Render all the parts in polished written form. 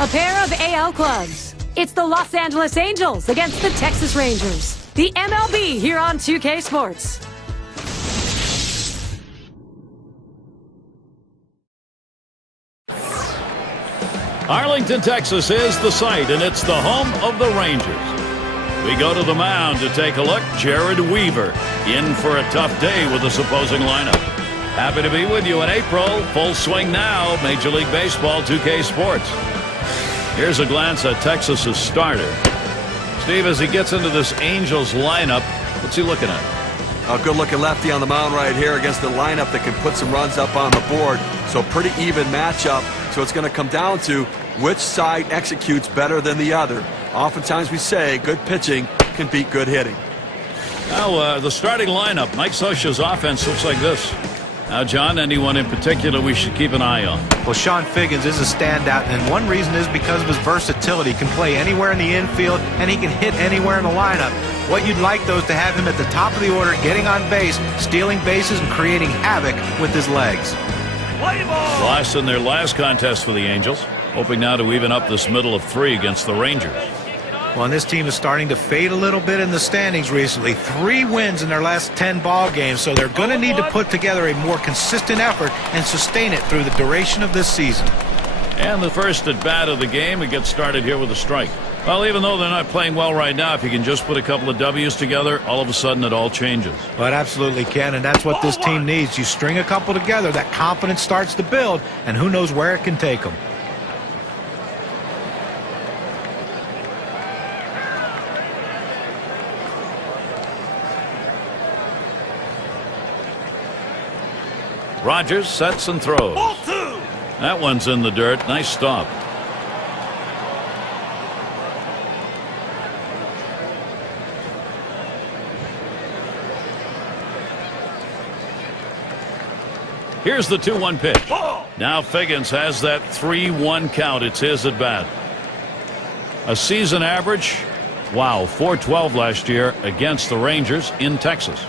A pair of AL clubs. It's the Los Angeles Angels against the Texas Rangers. The MLB here on 2K Sports. Arlington, Texas is the site, and it's the home of the Rangers. We go to the mound to take a look. Jered Weaver in for a tough day with this opposing lineup. Happy to be with you in April. Full swing now. Major League Baseball 2K Sports. Here's a glance at Texas's starter. Steve, as he gets into this Angels lineup, what's he looking at? A good-looking lefty on the mound right here against the lineup that can put some runs up on the board. So pretty even matchup. So it's going to come down to which side executes better than the other. Oftentimes we say good pitching can beat good hitting. Now, the starting lineup, Mike Scioscia's offense looks like this. Now, John, anyone in particular we should keep an eye on? Well, Sean Figgins is a standout, and one reason is because of his versatility. He can play anywhere in the infield, and he can hit anywhere in the lineup. What you'd like, though, is to have him at the top of the order, getting on base, stealing bases, and creating havoc with his legs. Lost in their last contest for the Angels, hoping now to even up this middle of 3 against the Rangers. Well, and this team is starting to fade a little bit in the standings recently. 3 wins in their last 10 ball games, so they're going to need to put together a more consistent effort and sustain it through the duration of this season. And the first at bat of the game, it gets started here with a strike. Well, even though they're not playing well right now, if you can just put a couple of W's together, all of a sudden it all changes. Well, it absolutely can, and that's what this team needs. You string a couple together, that confidence starts to build, and who knows where it can take them. Rogers sets and throws. That one's in the dirt. Nice stop. Here's the 2-1 pitch. Now Figgins has that 3-1 count. It's his at bat. A season average, wow, .412 last year against the Rangers in Texas.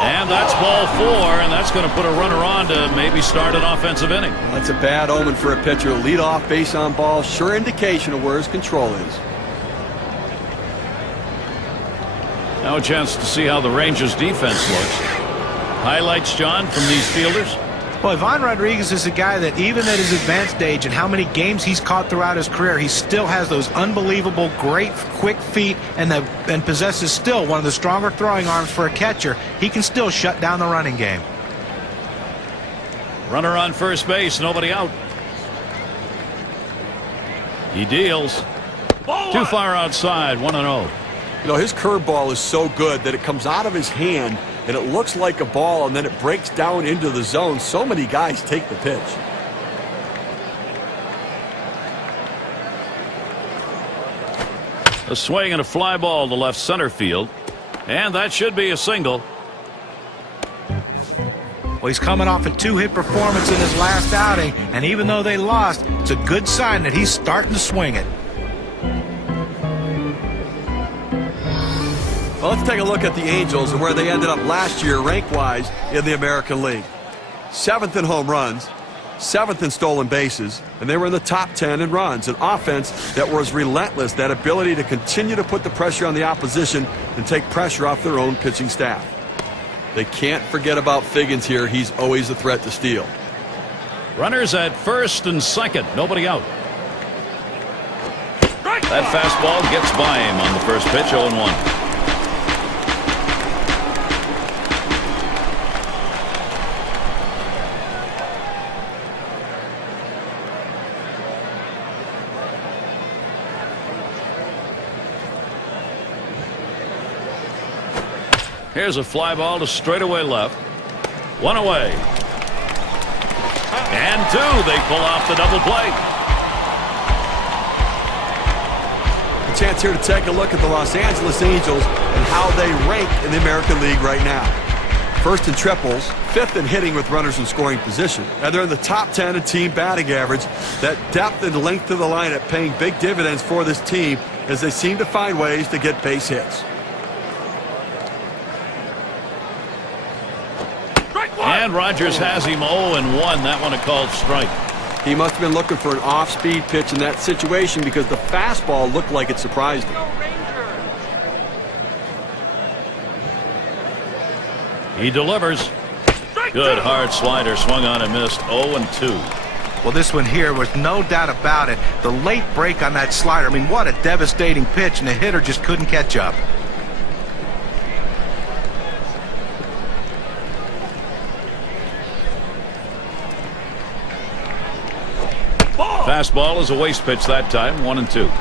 And that's ball 4, and that's going to put a runner on to maybe start an offensive inning. Well, that's a bad omen for a pitcher. Lead off base on ball, sure indication of where his control is. Now a chance to see how the Rangers defense looks. Highlights, John, from these fielders. Well, Ivan Rodriguez is a guy that even at his advanced age and how many games he's caught throughout his career, he still has those unbelievable, great, quick feet and possesses still one of the stronger throwing arms for a catcher. He can still shut down the running game. Runner on first base, nobody out. He deals. Too far outside, 1-0. You know, his curveball is so good that it comes out of his hand and it looks like a ball, and then it breaks down into the zone. So many guys take the pitch. A swing and a fly ball to left center field, and that should be a single. Well, he's coming off a 2-hit performance in his last outing, and even though they lost, it's a good sign that he's starting to swing it. Well, let's take a look at the Angels and where they ended up last year rank-wise in the American League. 7th in home runs, 7th in stolen bases, and they were in the top 10 in runs. An offense that was relentless, that ability to continue to put the pressure on the opposition and take pressure off their own pitching staff. They can't forget about Figgins here. He's always a threat to steal. Runners at first and second, nobody out. That fastball gets by him on the first pitch, 0-1. Here's a fly ball to straightaway left. 1 away. And 2. They pull off the double play. A chance here to take a look at the Los Angeles Angels and how they rank in the American League right now. 1st in triples, 5th in hitting with runners in scoring position. And they're in the top 10 in team batting average. That depth and length of the lineup paying big dividends for this team as they seem to find ways to get base hits. And Rogers has him 0-1. That one a called strike. He must have been looking for an off-speed pitch in that situation because the fastball looked like it surprised him. He delivers. Good hard slider, swung on and missed. 0-2. Well, this one here was no doubt about it. The late break on that slider. I mean, what a devastating pitch, and the hitter just couldn't catch up. Fastball is a waste pitch that time. 1-2.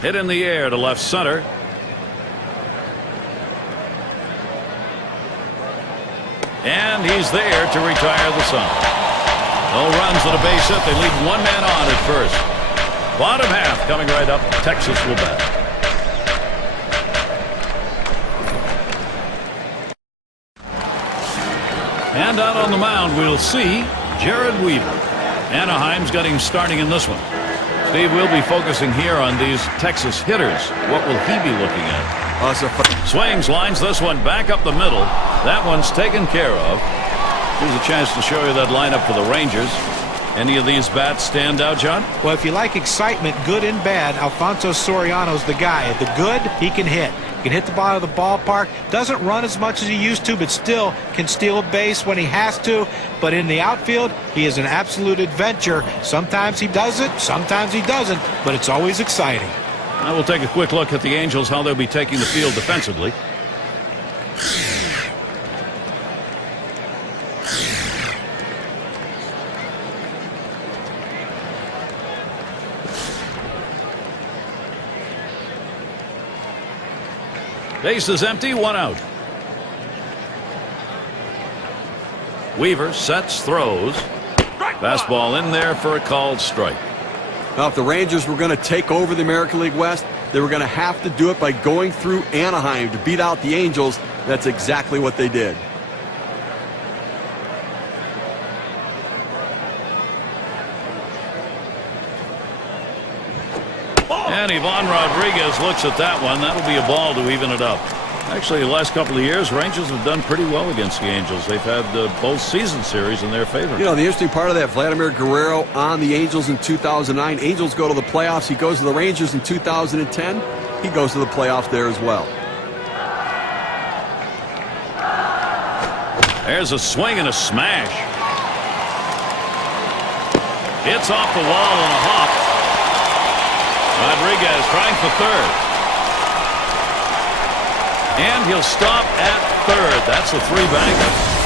Hit in the air to left center. And he's there to retire the side. No runs and a base hit. They leave one man on at first. Bottom half coming right up. Texas will bat. And out on the mound we'll see Jered Weaver. Anaheim's got him starting in this one. Steve, we'll be focusing here on these Texas hitters. What will he be looking at? Swings, lines this one back up the middle. That one's taken care of. Here's a chance to show you that lineup for the Rangers. Any of these bats stand out, John? Well, if you like excitement, good and bad, Alfonso Soriano's the guy. The good, he can hit. He can hit the ball of the ballpark. Doesn't run as much as he used to, but still can steal a base when he has to. But in the outfield, he is an absolute adventure. Sometimes he does it, sometimes he doesn't, but it's always exciting. Now we'll take a quick look at the Angels, how they'll be taking the field defensively. Base is empty, one out. Weaver sets, throws. Fastball in there for a called strike. Now, if the Rangers were going to take over the American League West, they were going to have to do it by going through Anaheim to beat out the Angels. That's exactly what they did. And Ivan Rodriguez looks at that one. That'll be a ball to even it up. Actually, the last couple of years, Rangers have done pretty well against the Angels. They've had both season series in their favor. You know, the interesting part of that, Vladimir Guerrero on the Angels in 2009. Angels go to the playoffs. He goes to the Rangers in 2010. He goes to the playoffs there as well. There's a swing and a smash. It's off the wall and a hop. Rodriguez trying for third. And he'll stop at third. That's a three-bagger.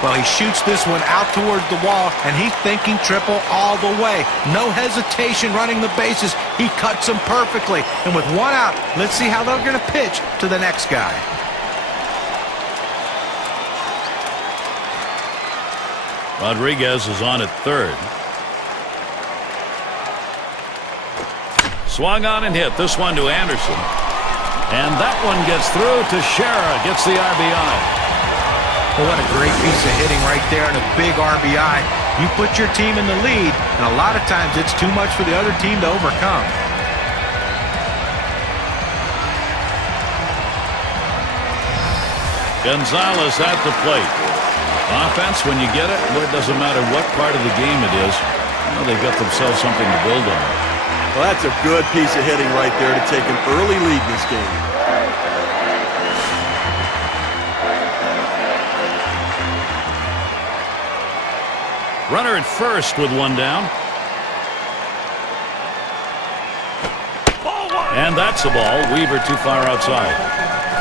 Well, he shoots this one out towards the wall, and he's thinking triple all the way. No hesitation running the bases. He cuts them perfectly. And with one out, let's see how they're going to pitch to the next guy. Rodriguez is on at third. Swung on and hit. This one to Anderson. And that one gets through to Jered. Gets the RBI. Well, what a great piece of hitting right there and a big RBI. You put your team in the lead, and a lot of times it's too much for the other team to overcome. Gonzalez at the plate. Offense, when you get it, well, it doesn't matter what part of the game it is. Well, they've got themselves something to build on. Well, that's a good piece of hitting right there to take an early lead in this game. Runner at first with one down. And that's the ball. Weaver too far outside.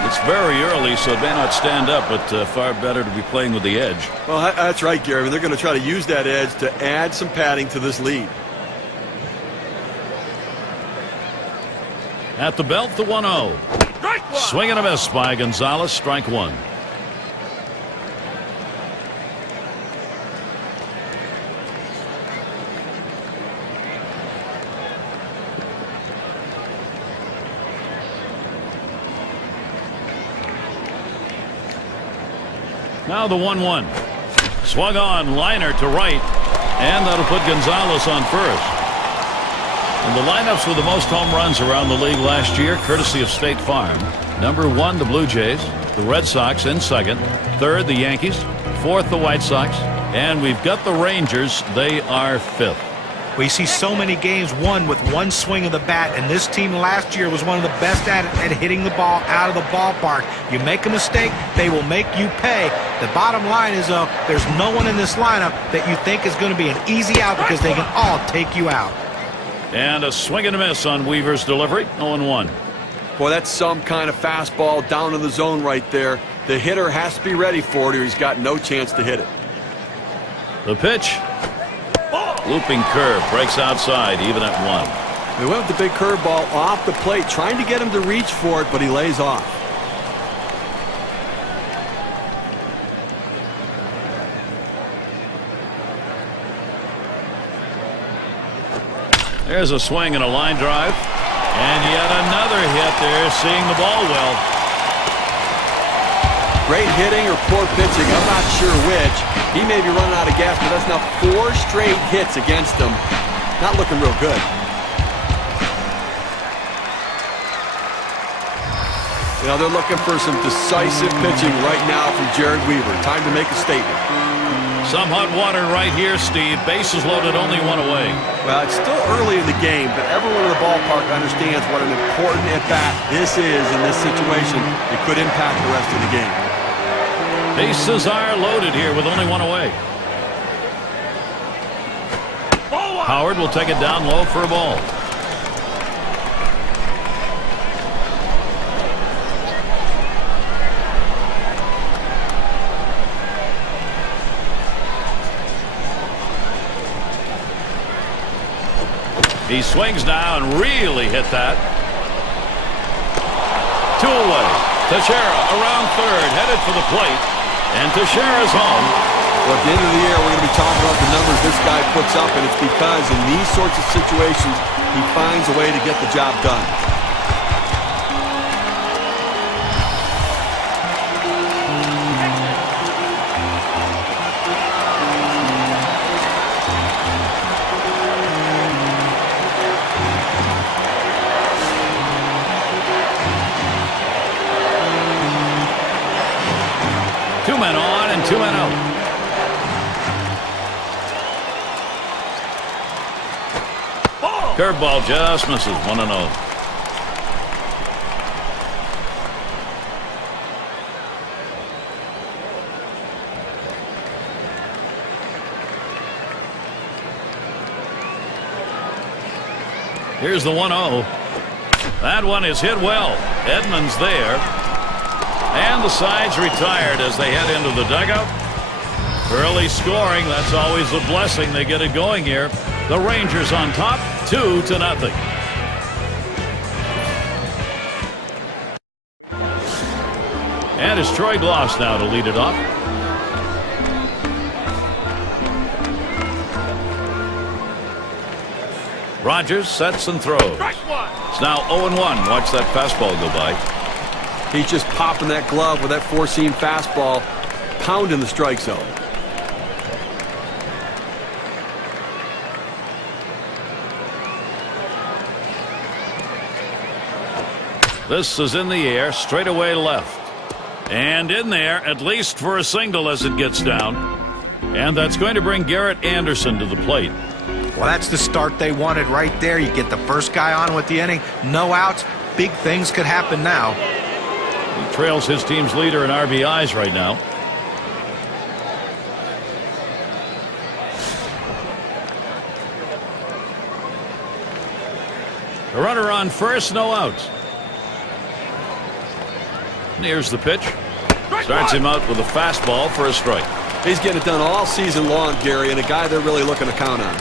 It's very early, so it may not stand up, but far better to be playing with the edge. Well, that's right, Gary. I mean, they're going to try to use that edge to add some padding to this lead. At the belt, the 1-0. Swing and a miss by Gonzalez. Strike one. Now the 1-1. Swung on, liner to right, and that'll put Gonzalez on first. And the lineups with the most home runs around the league last year, courtesy of State Farm. Number 1, the Blue Jays. The Red Sox in second. Third, the Yankees. Fourth, the White Sox. And we've got the Rangers. They are fifth. We see so many games won with one swing of the bat, and this team last year was one of the best at hitting the ball out of the ballpark. You make a mistake, they will make you pay. The bottom line is, though, there's no one in this lineup that you think is going to be an easy out because they can all take you out. And a swing and a miss on Weaver's delivery. 0-1. Boy, that's some kind of fastball down in the zone right there. The hitter has to be ready for it or he's got no chance to hit it. The pitch. Looping curve breaks outside, even at 1. They went with the big curveball off the plate, trying to get him to reach for it, but he lays off. There's a swing and a line drive. And yet another hit there, seeing the ball well. Great hitting or poor pitching, I'm not sure which. He may be running out of gas, but that's now 4 straight hits against him. Not looking real good. You know, they're looking for some decisive pitching right now from Jered Weaver. Time to make a statement. Some hot water right here, Steve. Bases loaded, only 1 away. Well, it's still early in the game, but everyone in the ballpark understands what an important at-bat this is in this situation. It could impact the rest of the game. Bases are loaded here with only 1 away. Howard will take it down low for a ball. He swings now and really hit that. 2 away. Teixeira around third, headed for the plate. And Teixeira's home. Well, at the end of the year, we're going to be talking about the numbers this guy puts up, and it's because in these sorts of situations, he finds a way to get the job done. Two men on and 2 men out. Curveball just misses. 1-0. Here's the 1-0. That one is hit well. Edmonds there. And the side's retired as they head into the dugout. Early scoring, that's always a blessing. They get it going here. The Rangers on top, 2-0. And it's Troy Gloss now to lead it off. Rogers sets and throws. It's now 0-1. Watch that fastball go by. He's just popping that glove with that four-seam fastball, pounding the strike zone. This is in the air, straight away left. And in there, at least for a single as it gets down. And that's going to bring Garrett Anderson to the plate. Well, that's the start they wanted right there. You get the first guy on with the inning, no outs. Big things could happen now. He trails his team's leader in RBIs right now. A runner on first, no outs. And here's the pitch. Starts him out with a fastball for a strike. He's getting it done all season long, Gary, and a guy they're really looking to count on.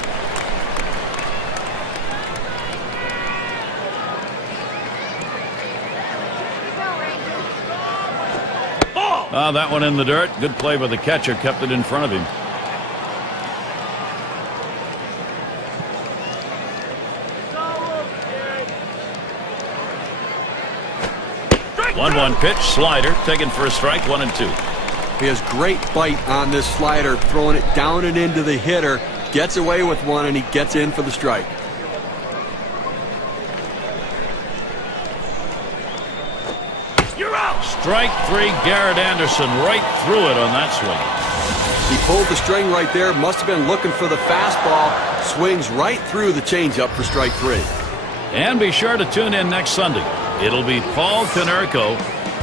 That one in the dirt. Good play by the catcher. Kept it in front of him. One pitch. Slider. Taken for a strike. 1-2. He has great bite on this slider, throwing it down and into the hitter. Gets away with one, and he gets in for the strike. You're out. Strike three, Garrett Anderson right through it on that swing. He pulled the string right there. Must have been looking for the fastball. Swings right through the changeup for strike three. And be sure to tune in next Sunday. It'll be Paul Konerko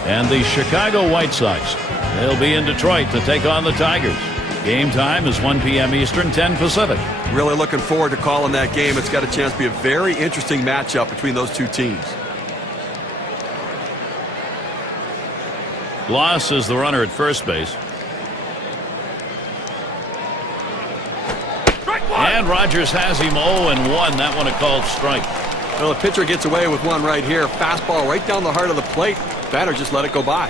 and the Chicago White Sox. They'll be in Detroit to take on the Tigers. Game time is 1 p.m. Eastern, 10 Pacific. Really looking forward to calling that game. It's got a chance to be a very interesting matchup between those two teams. Gloss is the runner at first base. And Rogers has him 0-1. That one a called strike. Well, the pitcher gets away with one right here. Fastball right down the heart of the plate. Batter just let it go by.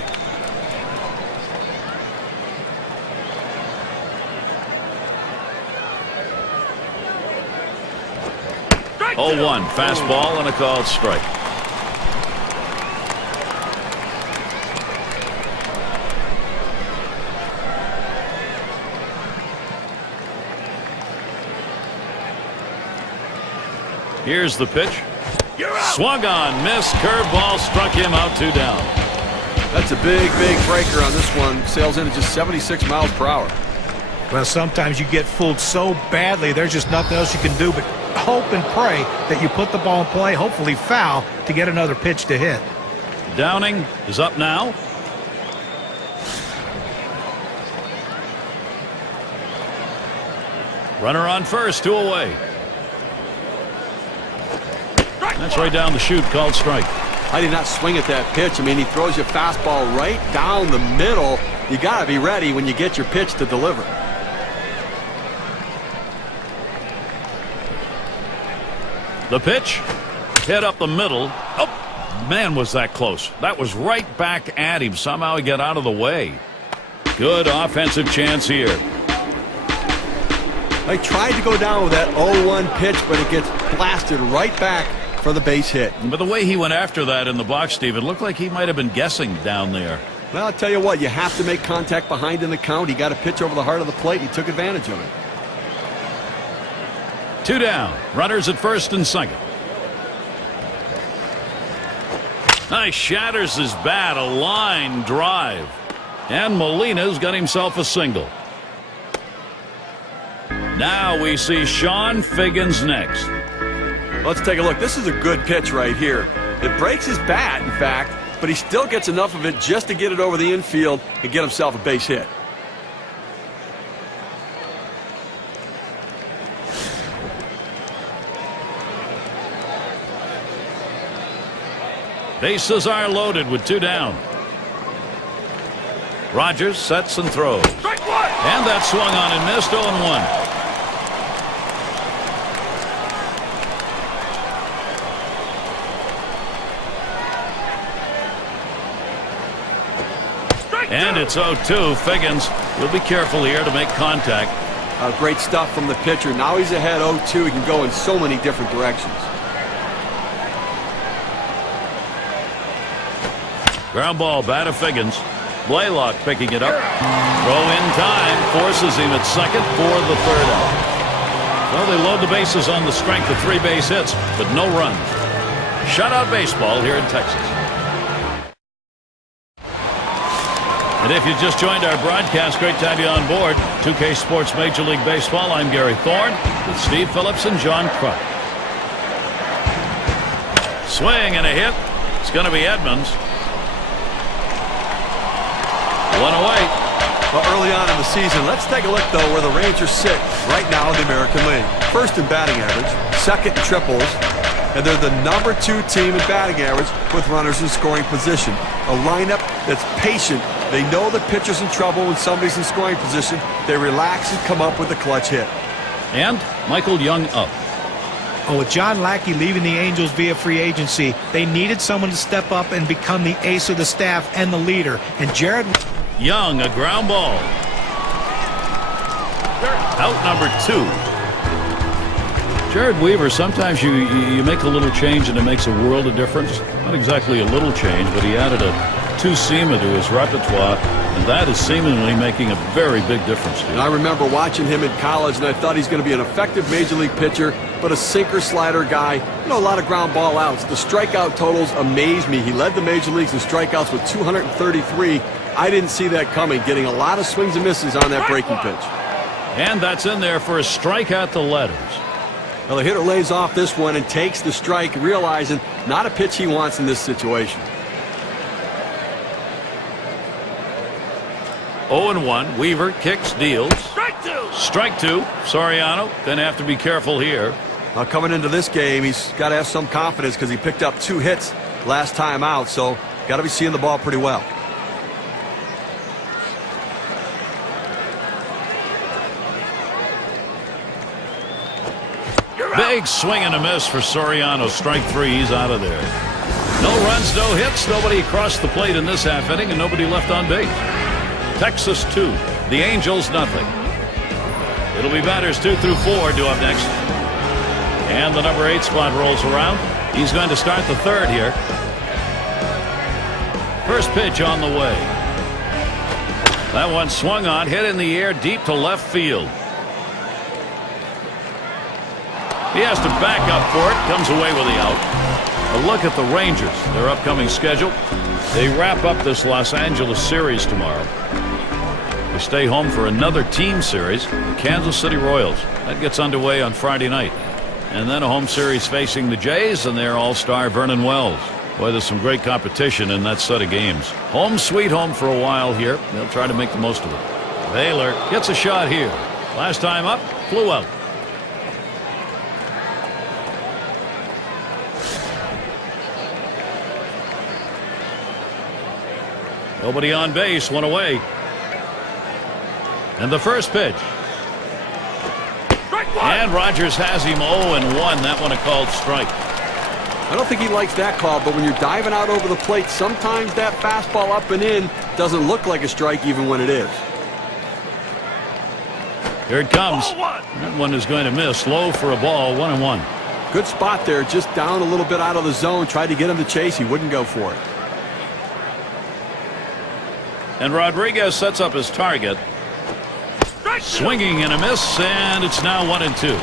0-1. Fastball and a called strike. Here's the pitch. Swung on, missed, curveball, struck him out, 2 down. That's a big breaker on this one. Sails in at just 76 miles per hour. Well, sometimes you get fooled so badly, there's just nothing else you can do but hope and pray that you put the ball in play, hopefully foul, to get another pitch to hit. Downing is up now. Runner on first, 2 away. That's right down the chute, called strike. I did not swing at that pitch. I mean, he throws your fastball right down the middle. You got to be ready when you get your pitch to deliver. The pitch hit up the middle. Oh, man, was that close. That was right back at him. Somehow he got out of the way. Good offensive chance here. I tried to go down with that 0-1 pitch, but it gets blasted right back for the base hit. But the way he went after that in the box, Steve, it looked like he might have been guessing down there. Well, I'll tell you what, you have to make contact behind in the count. He got a pitch over the heart of the plate, and he took advantage of it. 2 down. Runners at first and second. Nice, shatters his bat, a line drive. And Molina's got himself a single. Now we see Sean Figgins next. Let's take a look. This is a good pitch right here. It breaks his bat, in fact, but he still gets enough of it just to get it over the infield and get himself a base hit. Bases are loaded with 2 down. Rogers sets and throws. And that swung on and missed, 0-1. And it's 0-2. Figgins will be careful here to make contact. Great stuff from the pitcher. Now he's ahead 0-2. He can go in so many different directions. Ground ball, bat of Figgins. Blaylock picking it up. Throw in time. Forces him at second for the 3rd out. Well, they load the bases on the strength of 3 base hits, but no runs. Shutout baseball here in Texas. And if you just joined our broadcast, great to have you on board. 2K Sports Major League Baseball. I'm Gary Thorne with Steve Phillips and John Kruk. Swing and a hit. It's going to be Edmonds. 1 away. Well, early on in the season, let's take a look, though, where the Rangers sit right now in the American League. First in batting average, second in triples, and they're the number 2 team in batting average with runners in scoring position. A lineup that's patient. They know the pitcher's in trouble when somebody's in scoring position. They relax and come up with a clutch hit. And Michael Young up. Oh, with John Lackey leaving the Angels via free agency, they needed someone to step up and become the ace of the staff and the leader. And Jered Young, a ground ball. Out number 2. Jered Weaver, sometimes you make a little change and it makes a world of difference. Not exactly a little change, but he added a 2-seamer to his repertoire. And that is seemingly making a very big difference here. And I remember watching him in college, and I thought he's going to be an effective major league pitcher, but a sinker slider guy. You know, a lot of ground ball outs. The strikeout totals amaze me. He led the major leagues in strikeouts with 233. I didn't see that coming, getting a lot of swings and misses on that breaking pitch. And that's in there for a strike at the letters. Well, the hitter lays off this one and takes the strike, realizing not a pitch he wants in this situation. 0-1. Weaver kicks, deals. Strike two. Soriano going to have to be careful here. Now, coming into this game, he's got to have some confidence because he picked up 2 hits last time out, so got to be seeing the ball pretty well. Big swing and a miss for Soriano. Strike 3. He's out of there. No runs, no hits. Nobody crossed the plate in this half inning, and nobody left on base. Texas 2. The Angels nothing. It'll be batters 2 through 4 due up next. And the number 8 spot rolls around. He's going to start the 3rd here. First pitch on the way. That one swung on, hit in the air deep to left field. He has to back up for it. Comes away with the out. A look at the Rangers, their upcoming schedule. They wrap up this Los Angeles series tomorrow. They stay home for another team series, the Kansas City Royals. That gets underway on Friday night. And then a home series facing the Jays and their all-star Vernon Wells. Boy, there's some great competition in that set of games. Home sweet home for a while here. They'll try to make the most of it. Baylor gets a shot here. Last time up, flew out. Nobody on base, one away. And the first pitch. And Rogers has him 0-1. That one a called strike. I don't think he likes that call, but when you're diving out over the plate, sometimes that fastball up and in doesn't look like a strike even when it is. Here it comes. That one is going to miss. Low for a ball, 1-1. Good spot there, just down a little bit out of the zone. Tried to get him to chase. He wouldn't go for it. And Rodriguez sets up his target. Swinging and a miss, and it's now 1-2.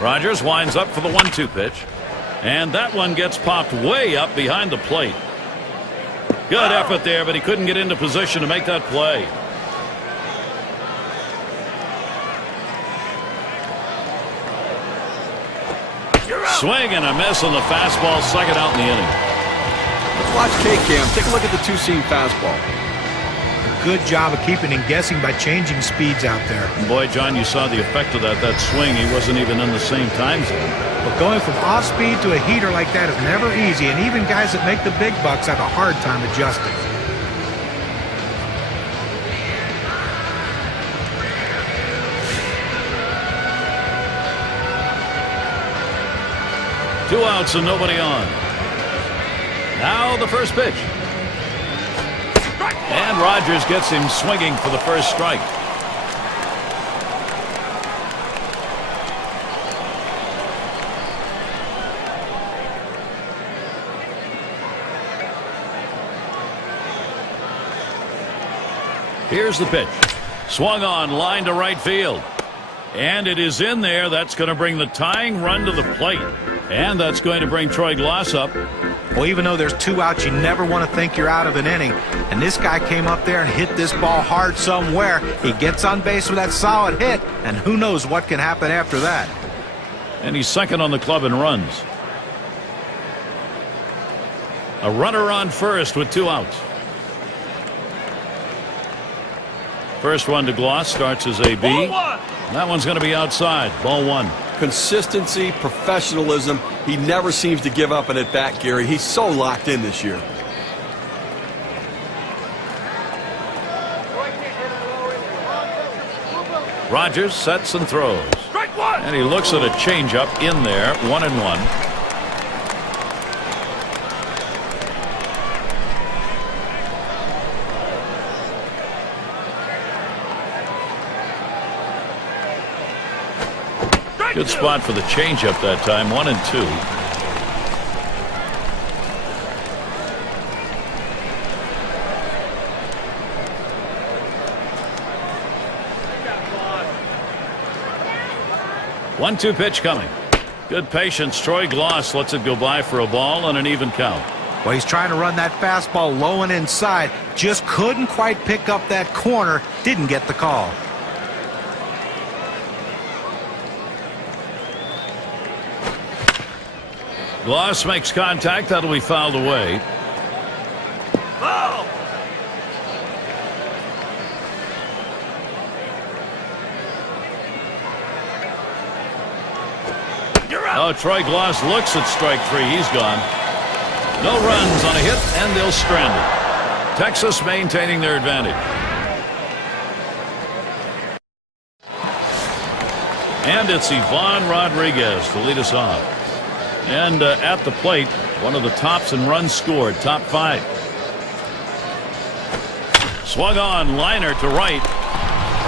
Rogers winds up for the 1-2 pitch. And that one gets popped way up behind the plate. Good effort there, but he couldn't get into position to make that play. Swing and a miss on the fastball, second out in the inning. Let's watch K-Cam. Take a look at the two-seam fastball. A good job of keeping him guessing by changing speeds out there. And boy, John, you saw the effect of that swing. He wasn't even in the same time zone. But going from off-speed to a heater like that is never easy, and even guys that make the big bucks have a hard time adjusting. Two outs and nobody on. Now the first pitch. And Rogers gets him swinging for the first strike. Here's the pitch. Swung on, line to right field. And it is in there. That's going to bring the tying run to the plate. And that's going to bring Troy Glass up. Well, even though there's 2 outs, you never want to think you're out of an inning. And this guy came up there and hit this ball hard somewhere. He gets on base with that solid hit, and who knows what can happen after that. And he's second on the club in runs. A runner on first with 2 outs. First one to Gloss starts as a B. That one's going to be outside. Ball 1. Consistency, professionalism. He never seems to give up an at-bat, Gary. He's so locked in this year. Rogers sets and throws. And he looks at a changeup in there. 1-1. Good spot for the changeup that time. 1-2. One-two pitch coming. Good patience. Troy Gloss lets it go by for a ball and an even count. Well, he's trying to run that fastball low and inside. Just couldn't quite pick up that corner. Didn't get the call. Gloss makes contact. That'll be fouled away. Oh, Troy Gloss looks at strike three. He's gone. No runs on a hit, and they'll strand it. Texas maintaining their advantage. And it's Ivan Rodriguez to lead us off. And at the plate, one of the tops in runs scored, top 5. Swung on, liner to right.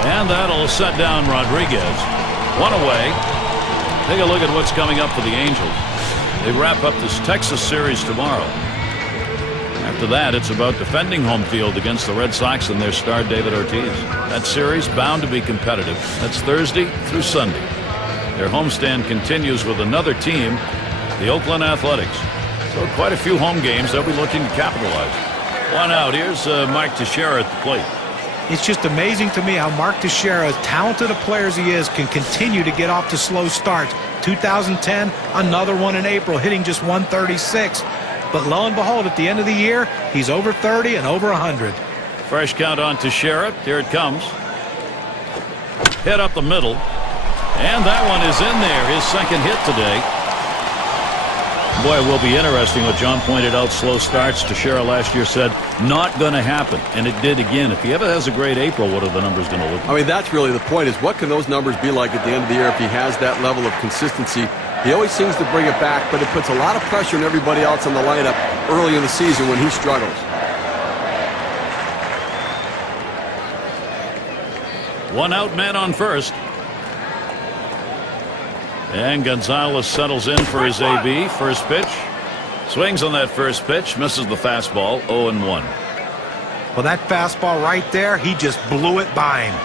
And that'll set down Rodriguez. One away. Take a look at what's coming up for the Angels. They wrap up this Texas series tomorrow. After that, it's about defending home field against the Red Sox and their star David Ortiz. That series bound to be competitive. That's Thursday through Sunday. Their homestand continues with another team, the Oakland Athletics. So quite a few home games they'll be looking to capitalize. One out. Here's Mark Teixeira at the plate. It's just amazing to me how Mark Teixeira, as talented a player as he is, can continue to get off to slow starts. 2010, another one in April, hitting just 136. But lo and behold, at the end of the year, he's over 30 and over 100. Fresh count on Teixeira. Here it comes. Hit up the middle. And that one is in there. His second hit today. Boy, it will be interesting what John pointed out. Slow starts. Teixeira last year said not going to happen, and it did again. If he ever has a great April, what are the numbers going to look like? I mean, that's really the point, is what can those numbers be like at the end of the year if he has that level of consistency? He always seems to bring it back, but it puts a lot of pressure on everybody else in the lineup early in the season when he struggles. One out, man on first. And Gonzalez settles in for his AB. First pitch. Swings on that first pitch. Misses the fastball. 0-1. Well, that fastball right there, he just blew it by him.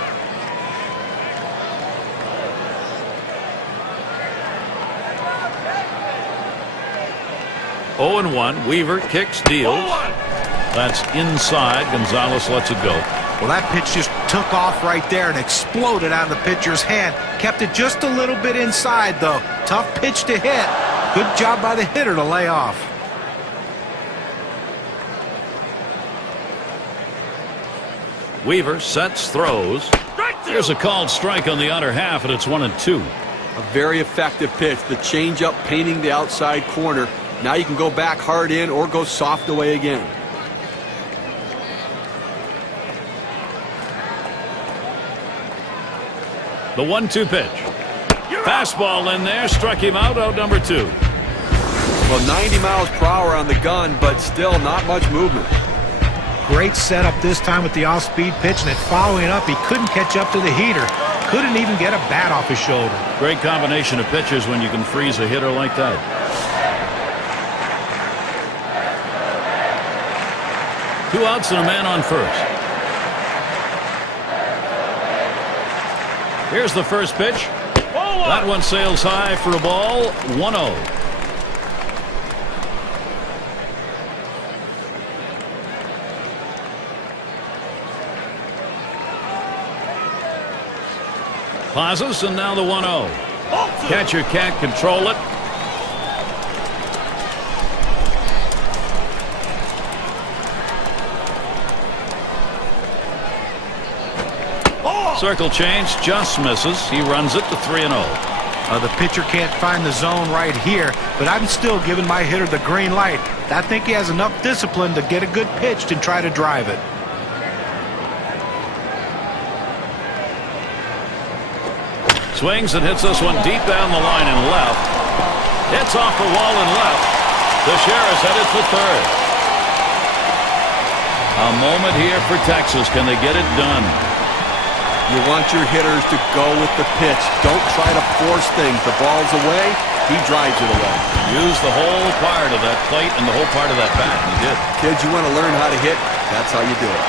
Oh and 1. Weaver kicks, deals. That's inside. Gonzalez lets it go. Well, that pitch just took off right there and exploded out of the pitcher's hand. Kept it just a little bit inside, though. Tough pitch to hit. Good job by the hitter to lay off. Weaver sets, throws. There's a called strike on the outer half, and it's 1-2. A very effective pitch. The changeup painting the outside corner. Now you can go back hard in or go soft away again. The 1-2 pitch. Fastball in there, struck him out number 2. Well, 90 miles per hour on the gun, but still not much movement. Great setup this time with the off-speed pitch, and then following it up, he couldn't catch up to the heater. Couldn't even get a bat off his shoulder. Great combination of pitches when you can freeze a hitter like that. Two outs and a man on first. Here's the first pitch. That one sails high for a ball. 1-0. Pauses, and now the 1-0. Catcher can't control it. Circle change, just misses. He runs it to 3-0. The pitcher can't find the zone right here, but I'm still giving my hitter the green light. I think he has enough discipline to get a good pitch and try to drive it. Swings and hits this one deep down the line and left. Hits off the wall and left. Teixeira's headed for third. A moment here for Texas. Can they get it done? You want your hitters to go with the pitch. Don't try to force things. The ball's away, he drives it away. Use the whole part of that plate and the whole part of that bat, and he did. Kids, you want to learn how to hit? That's how you do it.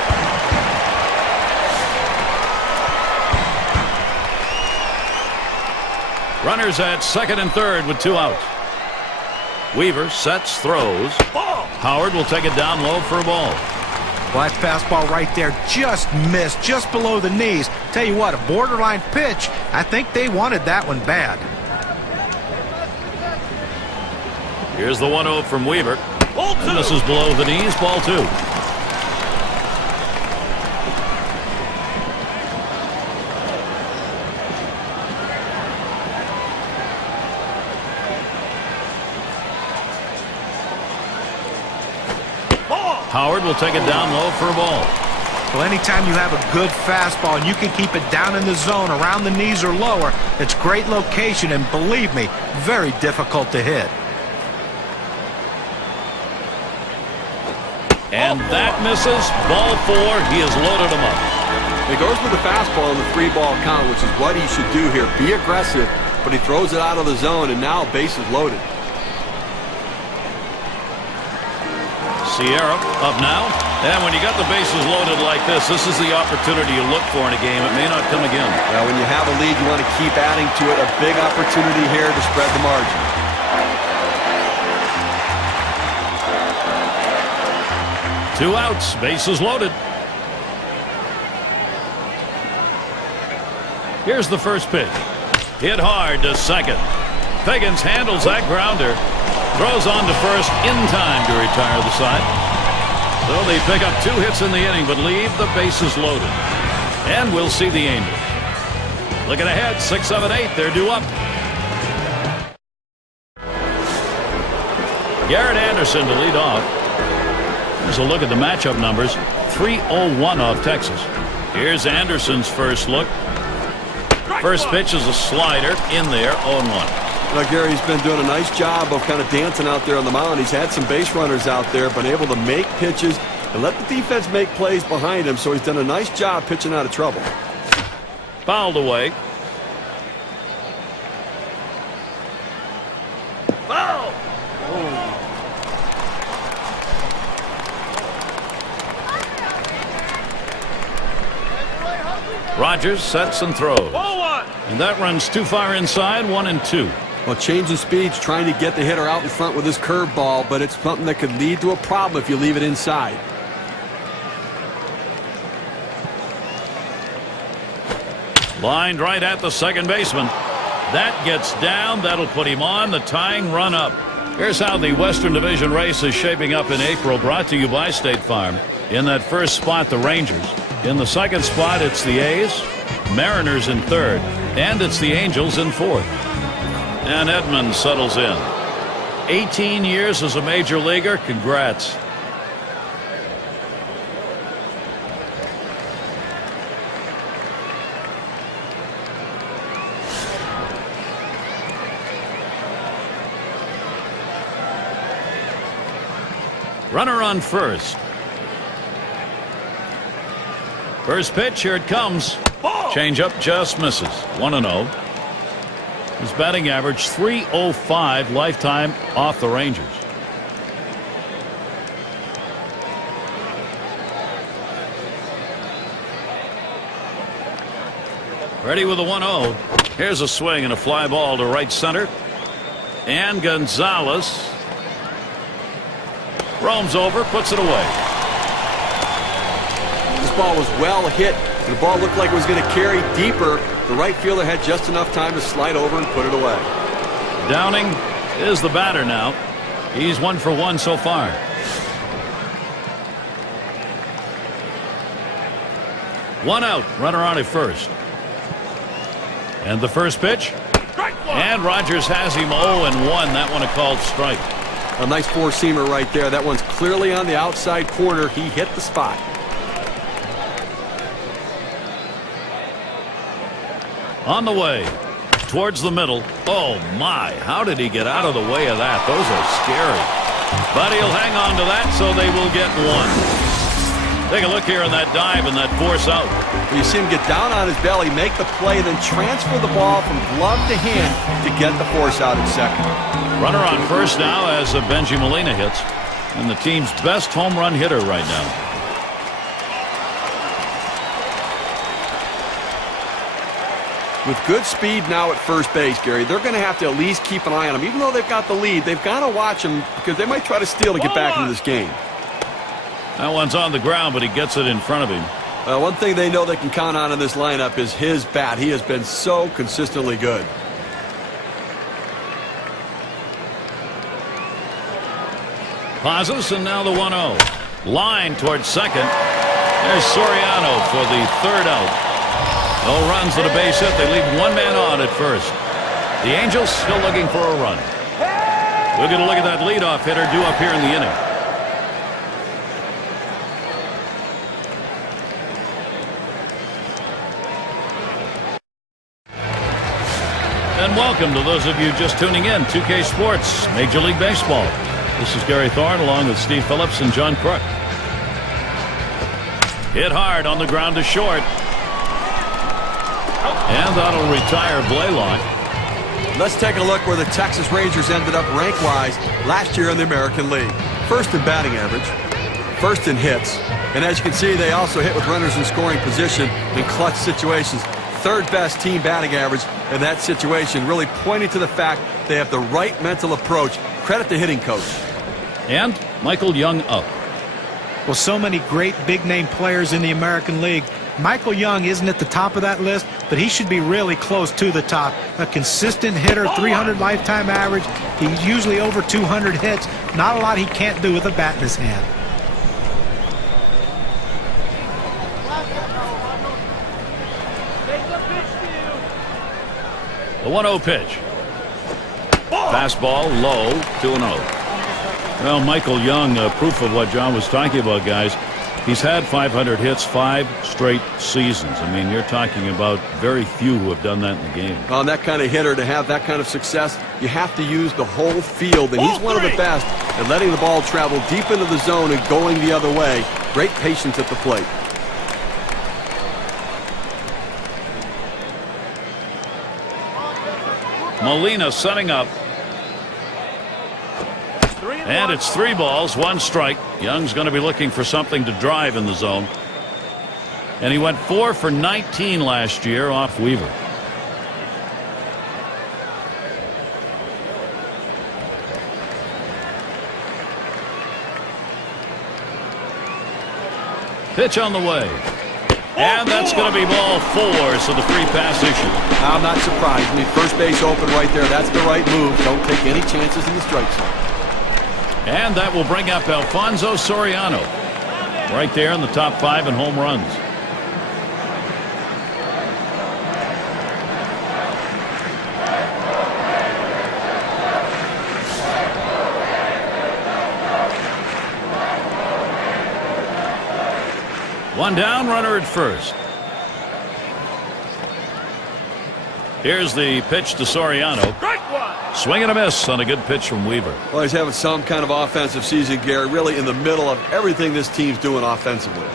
Runners at second and third with 2 outs. Weaver sets, throws. Howard will take it down low for a ball. Well, that fastball right there just missed, just below the knees. Tell you what, a borderline pitch. I think they wanted that one bad. Here's the 1-0 from Weaver. And this is below the knees, ball 2. Howard will take it down low for a ball. Well, anytime you have a good fastball and you can keep it down in the zone around the knees or lower, it's great location and, believe me, very difficult to hit. And that misses. Ball 4. He has loaded him up. He goes with the fastball in the 3-ball count, which is what he should do here. Be aggressive, but he throws it out of the zone, and now bases loaded. Sierra up now. And when you got the bases loaded like this is the opportunity you look for in a game. It may not come again. Well, when you have a lead, you want to keep adding to it. A big opportunity here to spread the margin. Two outs, bases loaded. Here's the first pitch. Hit hard to second. Figgins handles that grounder. Throws on to first in time to retire the side. So they pick up 2 hits in the inning, but leave the bases loaded. And we'll see the Angels. Looking ahead, 6, 7, 8. They're due up. Jered Anderson to lead off. Here's a look at the matchup numbers. 3-0-1 off Texas. Here's Anderson's first look. First pitch is a slider in there, 0-1. Now, Gary's been doing a nice job of kind of dancing out there on the mound. He's had some base runners out there, been able to make pitches and let the defense make plays behind him, so he's done a nice job pitching out of trouble. Fouled away. Foul! Rogers sets and throws. And that runs too far inside, 1-2. Well, changing speeds, trying to get the hitter out in front with his curveball, but it's something that could lead to a problem if you leave it inside. Lined right at the second baseman. That gets down. That'll put him on the tying run up. Here's how the Western Division race is shaping up in April, brought to you by State Farm. In that first spot, the Rangers. In the second spot, it's the A's, Mariners in third, and it's the Angels in fourth. And Edmonds settles in. 18 years as a major leaguer. Congrats. Runner on first. First pitch, here it comes. Change up just misses. 1-0. His batting average .305 lifetime off the Rangers. Ready with a 1-0. Here's a swing and a fly ball to right center. And Gonzalez roams over, puts it away. This ball was well hit. The ball looked like it was going to carry deeper. The right fielder had just enough time to slide over and put it away. Downing is the batter now. He's 1 for 1 so far. One out, runner on at first. And the first pitch. And Rogers has him 0-1. That one a called strike. A nice four-seamer right there. That one's clearly on the outside corner. He hit the spot. On the way towards the middle. Oh my, how did he get out of the way of that? Those are scary. But he'll hang on to that, so they will get 1. Take a look here on that dive and that force out. You see him get down on his belly, make the play, then transfer the ball from glove to hand to get the force out at second. Runner on first now as Benji Molina hits. And the team's best home run hitter right now. With good speed now at first base, Gary, they're going to have to at least keep an eye on him. Even though they've got the lead, they've got to watch him because they might try to steal to get back into this game. That one's on the ground, but he gets it in front of him. One thing they know they can count on in this lineup is his bat. He has been so consistently good. Pauses, and now the 1-0. Line towards second. There's Soriano for the third out. No runs at a base hit. They leave one man on at first. The Angels still looking for a run. We're going to look at that leadoff hitter due up here in the inning. And welcome to those of you just tuning in. 2K Sports, Major League Baseball. This is Gary Thorne along with Steve Phillips and John Crook. Hit hard on the ground to short. And that'll retire Blaylock. Let's take a look where the Texas Rangers ended up rank-wise last year in the American League. First in batting average, first in hits, and as you can see, they also hit with runners in scoring position in clutch situations. Third best team batting average in that situation, really pointing to the fact they have the right mental approach. Credit the hitting coach. And Michael Young up. Well, so many great big-name players in the American League. Michael Young isn't at the top of that list, but he should be really close to the top. A consistent hitter, 300 lifetime average. He's usually over 200 hits. Not a lot he can't do with a bat in his hand. The 1-0 pitch. Fastball low, 2-0. Well, Michael Young, proof of what John was talking about, guys. He's had 500 hits 5 straight seasons. I mean, you're talking about very few who have done that in the game. Well, that kind of hitter, to have that kind of success, you have to use the whole field, and he's one of the best at letting the ball travel deep into the zone and going the other way. Great patience at the plate. Molina setting up. And it's 3 balls, 1 strike. Young's going to be looking for something to drive in the zone. And he went 4 for 19 last year off Weaver. Pitch on the way. And that's going to be ball 4, so the free pass issue. I'm not surprised. I mean, first base open right there. That's the right move. Don't take any chances in the strike zone. And that will bring up Alfonso Soriano. Right there in the top 5 in home runs. One down, runner at first. Here's the pitch to Soriano. Swing and a miss on a good pitch from Weaver. Well, he's having some kind of offensive season, Gary, really in the middle of everything this team's doing offensively.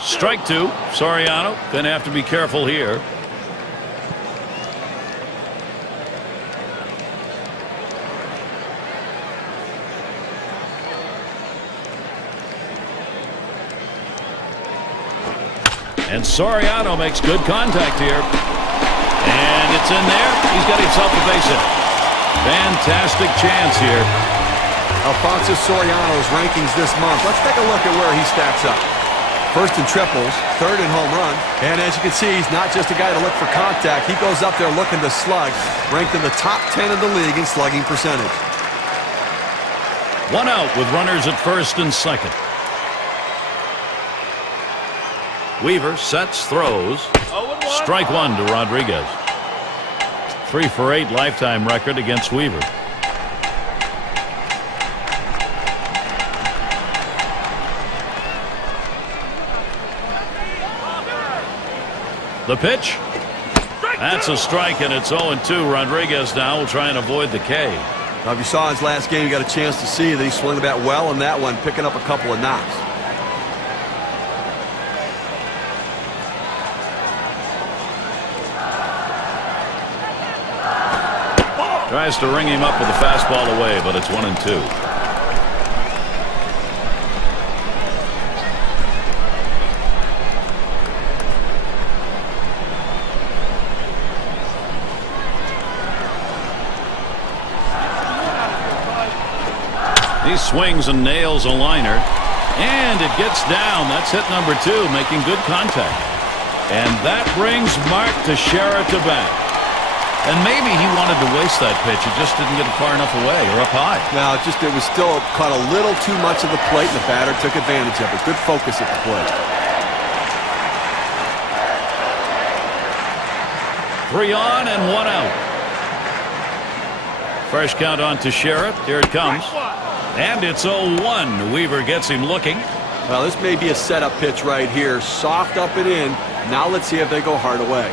Strike 2. Soriano going to have to be careful here. And Soriano makes good contact here. And it's in there. He's got himself a base hit. Fantastic chance here. Alfonso Soriano's rankings this month. Let's take a look at where he stacks up. First in triples, third in home run. And as you can see, he's not just a guy to look for contact. He goes up there looking to slug. Ranked in the top 10 in the league in slugging percentage. 1 out with runners at first and second. Weaver sets, throws. Strike 1 to Rodriguez. 3 for 8 lifetime record against Weaver. The pitch. That's a strike, and it's 0-2. Rodriguez now will try and avoid the K. Now, if you saw his last game, you got a chance to see that he swung the bat well in that one, picking up a couple of knocks. Tries to ring him up with a fastball away, but it's 1-2. He swings and nails a liner, and it gets down. That's hit number 2, making good contact. And that brings Mark Teixeira to bat. And maybe he wanted to waste that pitch. It just didn't get it far enough away or up high. Now, it was still caught a little too much of the plate, and the batter took advantage of it. Good focus at the plate. 3 on and 1 out. Fresh count on Teixeira. Here it comes. And it's 0-1. Weaver gets him looking. Well, this may be a setup pitch right here. Soft up and in. Now let's see if they go hard away.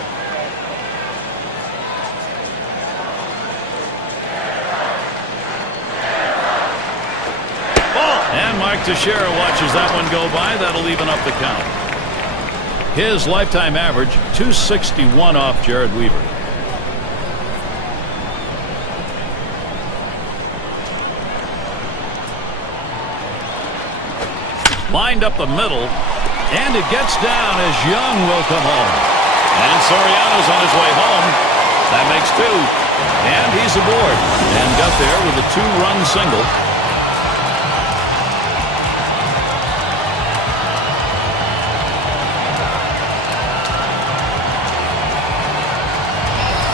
And Mark Teixeira watches that one go by. That'll even up the count. His lifetime average, 261 off Jered Weaver. Lined up the middle, and it gets down as Young will come home. And Soriano's on his way home. That makes 2. And he's aboard. And got there with a 2-run single.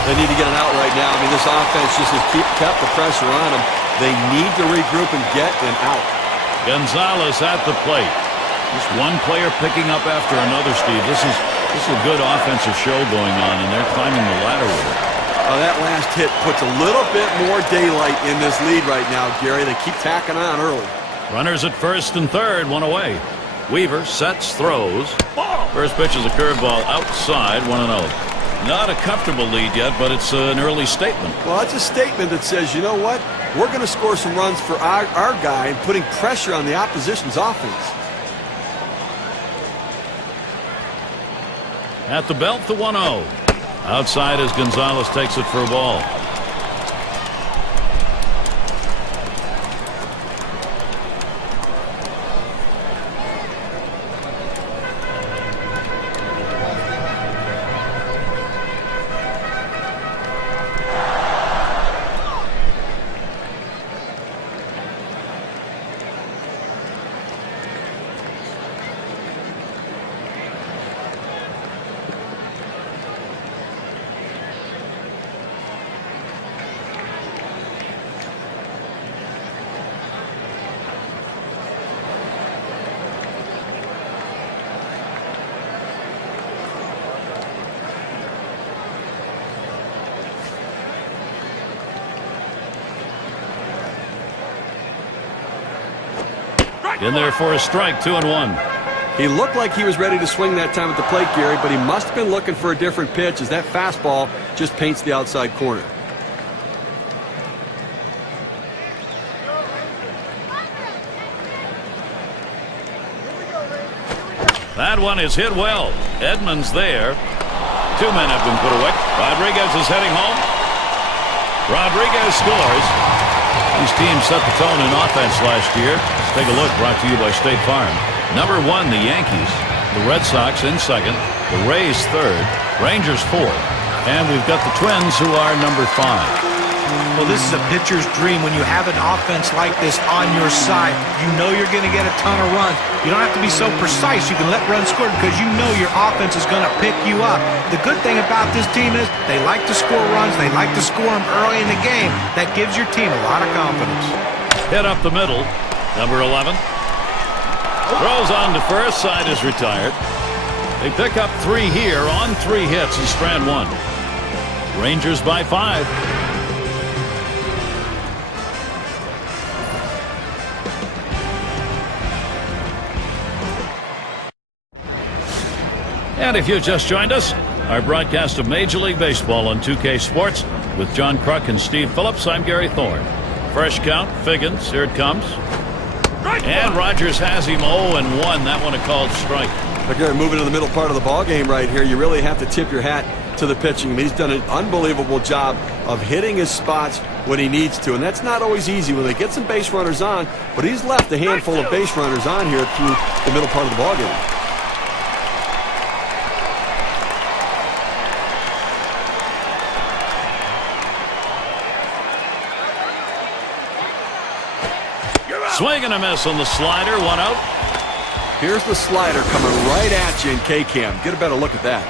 They need to get an out right now. I mean, this offense just has kept the pressure on them. They need to regroup and get an out. Gonzalez at the plate. Just one player picking up after another, Steve. This is a good offensive show going on, and they're climbing the ladder with it. That last hit puts a little bit more daylight in this lead right now, Gary. They keep tacking on early. Runners at first and third, 1 away. Weaver sets, throws. First pitch is a curveball outside, 1-0. Not a comfortable lead yet, but it's an early statement. Well, it's a statement that says, you know what? We're going to score some runs for our guy and putting pressure on the opposition's offense. At the belt, the 1-0. Outside as Gonzalez takes it for a ball. In there for a strike, 2-1. He looked like he was ready to swing that time at the plate, Gary, but he must have been looking for a different pitch as that fastball just paints the outside corner. That one is hit well. Edmonds there. 2 men have been put away. Rodriguez is heading home. Rodriguez scores. These teams set the tone in offense last year. Let's take a look. Brought to you by State Farm. Number 1, the Yankees. The Red Sox in second. The Rays third. Rangers fourth. And we've got the Twins, who are number 5. Well, this is a pitcher's dream when you have an offense like this on your side. You know you're going to get a ton of runs. You don't have to be so precise. You can let runs score because you know your offense is going to pick you up. The good thing about this team is they like to score runs. They like to score them early in the game. That gives your team a lot of confidence. Hit up the middle. Number 11. Throws on to first. Side is retired. They pick up 3 here on 3 hits in strand 1. Rangers by 5. And if you just joined us, Our broadcast of Major League Baseball on 2K Sports with John Kruk and Steve Phillips. I'm Gary Thorne. Fresh count, Figgins. Here it comes. And Rogers has him 0-1. That one a called strike. But Gary, moving to the middle part of the ball game right here, you really have to tip your hat to the pitching. I mean, he's done an unbelievable job of hitting his spots when he needs to, and that's not always easy when they get some base runners on, but he's left a handful of base runners on here through the middle part of the ball game. Swing and a miss on the slider. 1 out. Here's the slider coming right at you in K-Cam. Get a better look at that.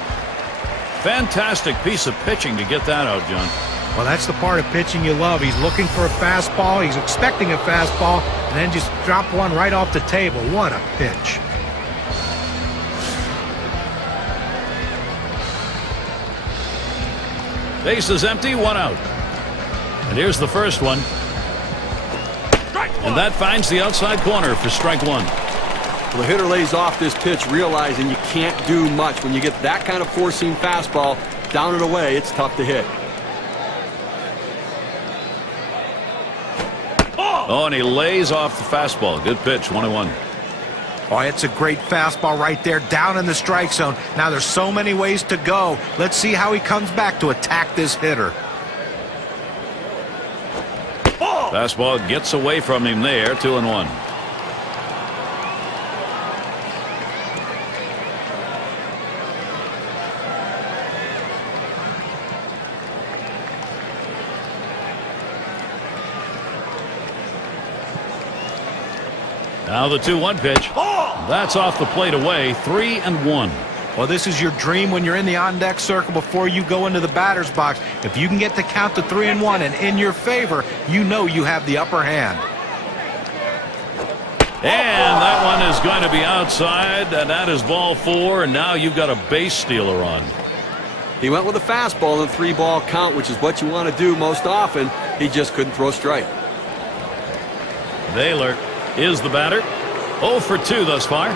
Fantastic piece of pitching to get that out, John. Well, that's the part of pitching you love. He's looking for a fastball. He's expecting a fastball, and then just drop one right off the table. What a pitch. Base is empty. 1 out. And here's the first one. And that finds the outside corner for strike 1. Well, the hitter lays off this pitch, realizing you can't do much. When you get that kind of four-seam fastball down and away, it's tough to hit. Oh, and he lays off the fastball. Good pitch. 1-1. Oh, it's a great fastball right there, down in the strike zone. Now there's so many ways to go. Let's see how he comes back to attack this hitter. Fastball gets away from him there. 2-1. Now the 2-1 pitch. That's off the plate away. 3-1. Well, this is your dream when you're in the on-deck circle before you go into the batter's box. If you can get the count to 3-1 and in your favor, you know you have the upper hand. And that one is going to be outside, and that is ball 4, and now you've got a base stealer on. He went with a fastball in a 3-ball count, which is what you want to do most often. He just couldn't throw strike. Naylor is the batter. 0 for 2 thus far.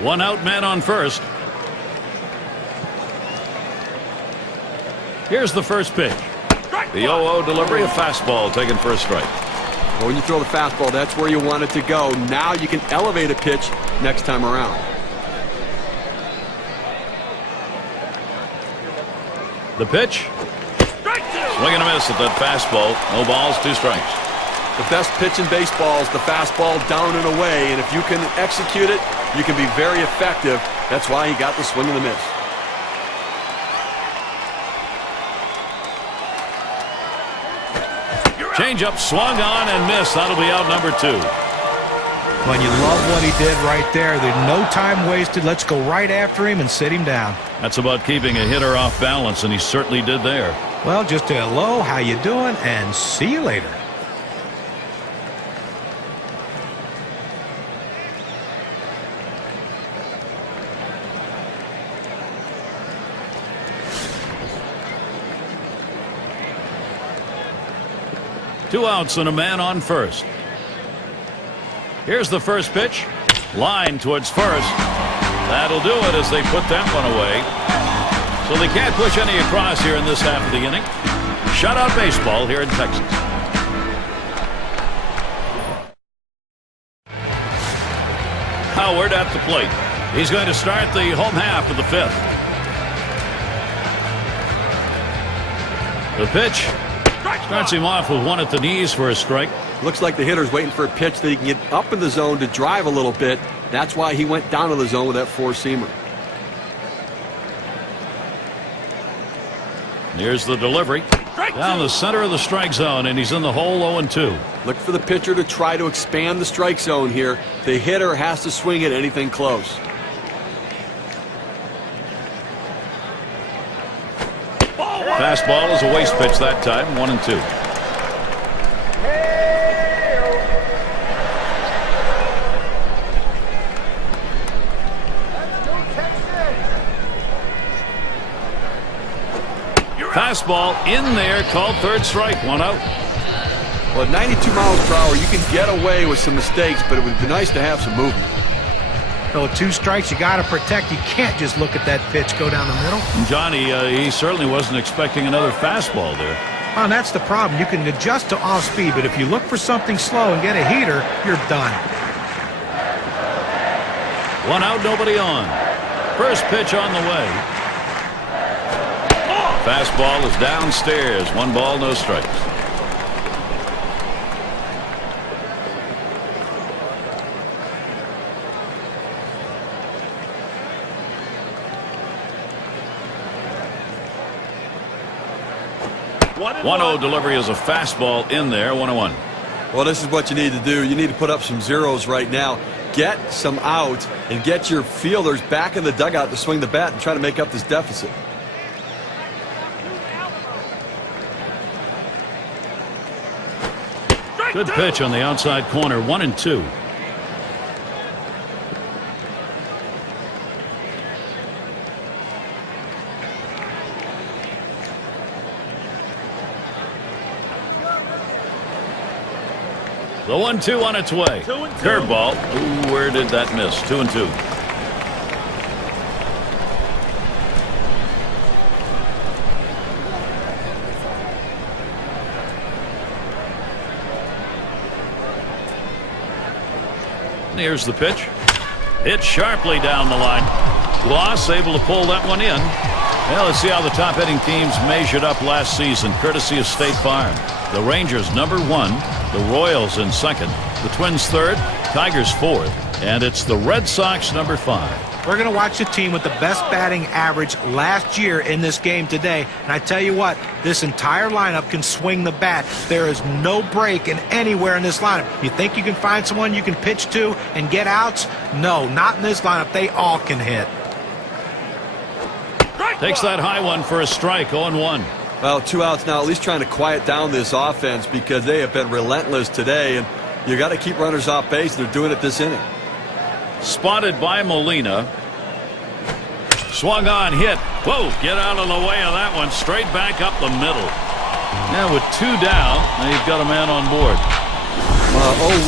One out, man on first. Here's the first pitch. The 0-0 delivery, a fastball taken for a strike. Well, when you throw the fastball, that's where you want it to go. Now you can elevate a pitch next time around. The pitch. Swing and a miss at that fastball. No balls, 2 strikes. The best pitch in baseball is the fastball down and away, and if you can execute it, you can be very effective. That's why he got the swing and the miss. Changeup swung on and missed. That'll be out number 2. When you love what he did right there, there's no time wasted. Let's go right after him and sit him down. That's about keeping a hitter off balance, and he certainly did there. Well, just a hello, how you doing, and see you later. Two outs and a man on first. Here's the first pitch. Line towards first. That'll do it as they put that one away. So they can't push any across here in this half of the inning. Shutout baseball here in Texas. Howard at the plate. He's going to start the home half of the 5th. The pitch. Starts him off with one at the knees for a strike. Looks like the hitter's waiting for a pitch that he can get up in the zone to drive a little bit. That's why he went down to the zone with that four-seamer. Here's the delivery. Down the center of the strike zone, and he's in the hole 0-2. Look for the pitcher to try to expand the strike zone here. The hitter has to swing at anything close. Fastball is a waste pitch that time, 1-2. Fastball in there, called third strike, 1 out. Well, at 92 miles per hour, you can get away with some mistakes, but it would be nice to have some movement. So with 2 strikes, you got to protect. You can't just look at that pitch go down the middle. Johnny, he certainly wasn't expecting another fastball there. Well, that's the problem. You can adjust to off speed, but if you look for something slow and get a heater, you're done. 1 out, nobody on. First pitch on the way. Fastball is downstairs. 1 ball, no strikes. One 1-0 delivery is a fastball in there. 1-1. Well, this is what you need to do. You need to put up some zeros right now. Get some outs and get your fielders back in the dugout to swing the bat and try to make up this deficit. Good pitch on the outside corner. 1-2. The 1-2 on its way. Curveball. Ooh, where did that miss? 2-2. Here's the pitch. Hit sharply down the line. Gloss able to pull that one in. Well, let's see how the top hitting teams measured up last season, courtesy of State Farm. The Rangers #1, the Royals in 2nd, the Twins 3rd, Tigers 4th, and it's the Red Sox #5. We're going to watch the team with the best batting average last year in this game today. And I tell you what, this entire lineup can swing the bat. There is no break in anywhere in this lineup. You think you can find someone you can pitch to and get outs? No, not in this lineup. They all can hit. Takes that high one for a strike. 0-1. Well, 2 outs now, at least trying to quiet down this offense because they have been relentless today, and you got to keep runners off base. They're doing it this inning. Spotted by Molina. Swung on, hit. Whoa, get out of the way of that one. Straight back up the middle. Now with 2 down, now you've got a man on board.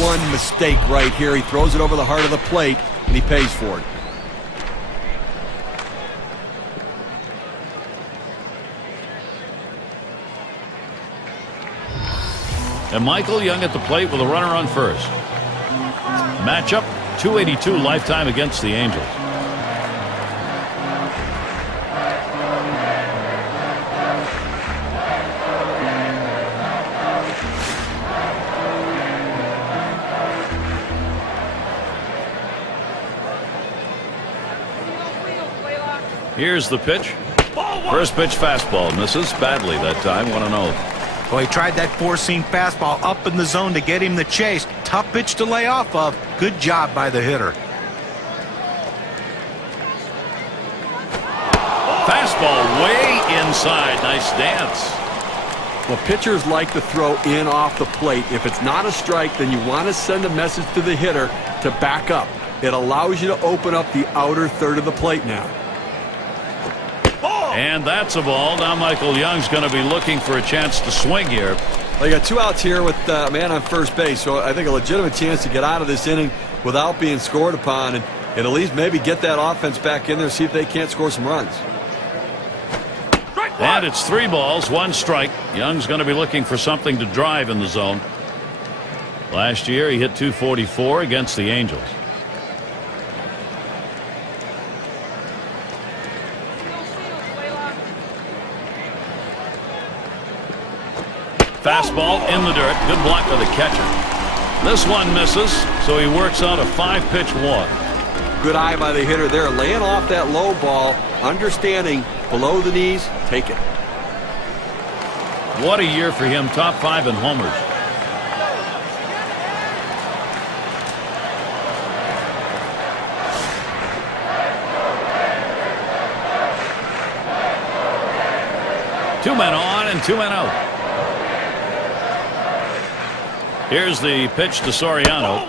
0-1 mistake right here. He throws it over the heart of the plate, and he pays for it. And Michael Young at the plate with a runner on first. Matchup, 282 lifetime against the Angels. Here's the pitch. First pitch fastball misses badly that time. 1-0. Well, he tried that 4-seam fastball up in the zone to get him the chase. Tough pitch to lay off of. Good job by the hitter. Fastball way inside. Nice dance. Well, pitchers like to throw in off the plate. If it's not a strike, then you want to send a message to the hitter to back up. It allows you to open up the outer third of the plate now. And that's a ball. Now Michael Young's going to be looking for a chance to swing here. Well, you got 2 outs here with a man on first base, so I think a legitimate chance to get out of this inning without being scored upon and at least maybe get that offense back in there, see if they can't score some runs. And it's 3 balls, 1 strike. Young's going to be looking for something to drive in the zone. Last year he hit .244 against the Angels. Fastball in the dirt. Good block by the catcher. This one misses, so he works out a 5-pitch walk. Good eye by the hitter there, laying off that low ball, understanding below the knees, take it. What a year for him. Top 5 in homers. Two men on and 2 men out. Here's the pitch to Soriano.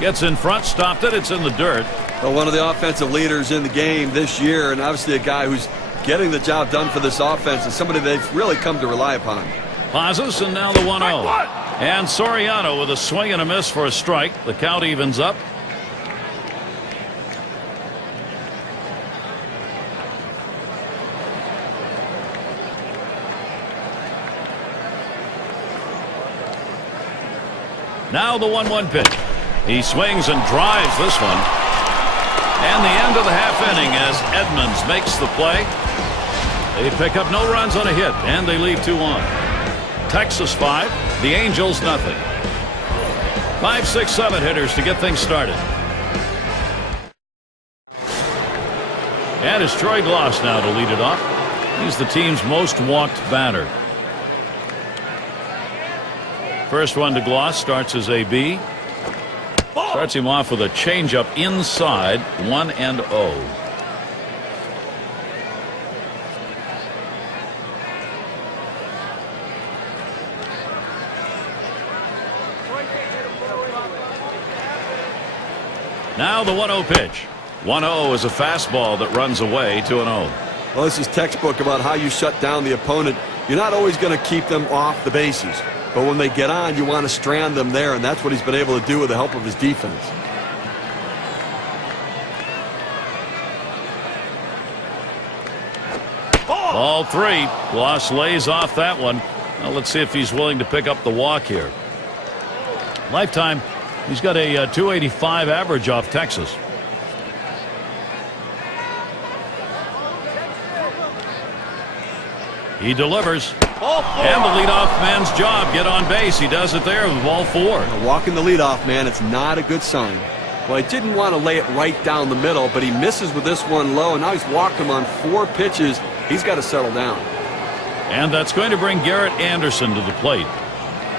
Gets in front, stopped it. It's in the dirt. Well, one of the offensive leaders in the game this year, and obviously a guy who's getting the job done for this offense, and somebody they've really come to rely upon. Pauses, and now the 1-0. And Soriano with a swing and a miss for a strike. The count evens up. Now the 1-1 pitch. He swings and drives this one. And the end of the half inning as Edmonds makes the play. They pick up no runs on a hit, and they leave 2 on. Texas 5, the Angels nothing. 5, 6, 7 hitters to get things started. And it's Troy Gloss now to lead it off. He's the team's most walked batter. First one to Gloss, starts as AB. Starts him off with a changeup inside, 1-0. Now the 1-0 pitch. 1-0 is a fastball that runs away, 2-0. Well, this is textbook about how you shut down the opponent. You're not always going to keep them off the bases. But when they get on, you want to strand them there, and that's what he's been able to do with the help of his defense. Ball 3. Gloss lays off that one. Now let's see if he's willing to pick up the walk here. Lifetime, he's got a 285 average off Texas. He delivers. And the leadoff man's job. Get on base. He does it there with ball 4. Walking the leadoff man, it's not a good sign. Well, he didn't want to lay it right down the middle, but he misses with this one low, and now he's walked him on 4 pitches. He's got to settle down. And that's going to bring Garrett Anderson to the plate.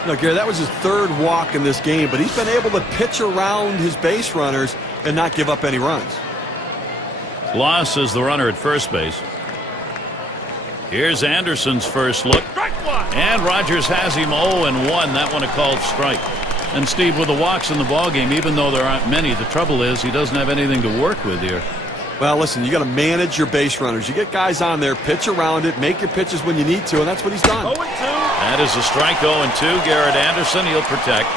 No, Gary, that was his 3rd walk in this game, but he's been able to pitch around his base runners and not give up any runs. Gloss is the runner at first base. Here's Anderson's first look. And Rogers has him 0-1. That one a called strike. And Steve, with the walks in the ballgame, even though there aren't many, the trouble is he doesn't have anything to work with here. Well, listen, you got to manage your base runners. You get guys on there, pitch around it, make your pitches when you need to, and that's what he's done. 0-2. That is a strike. 0-2. Garrett Anderson, he'll protect.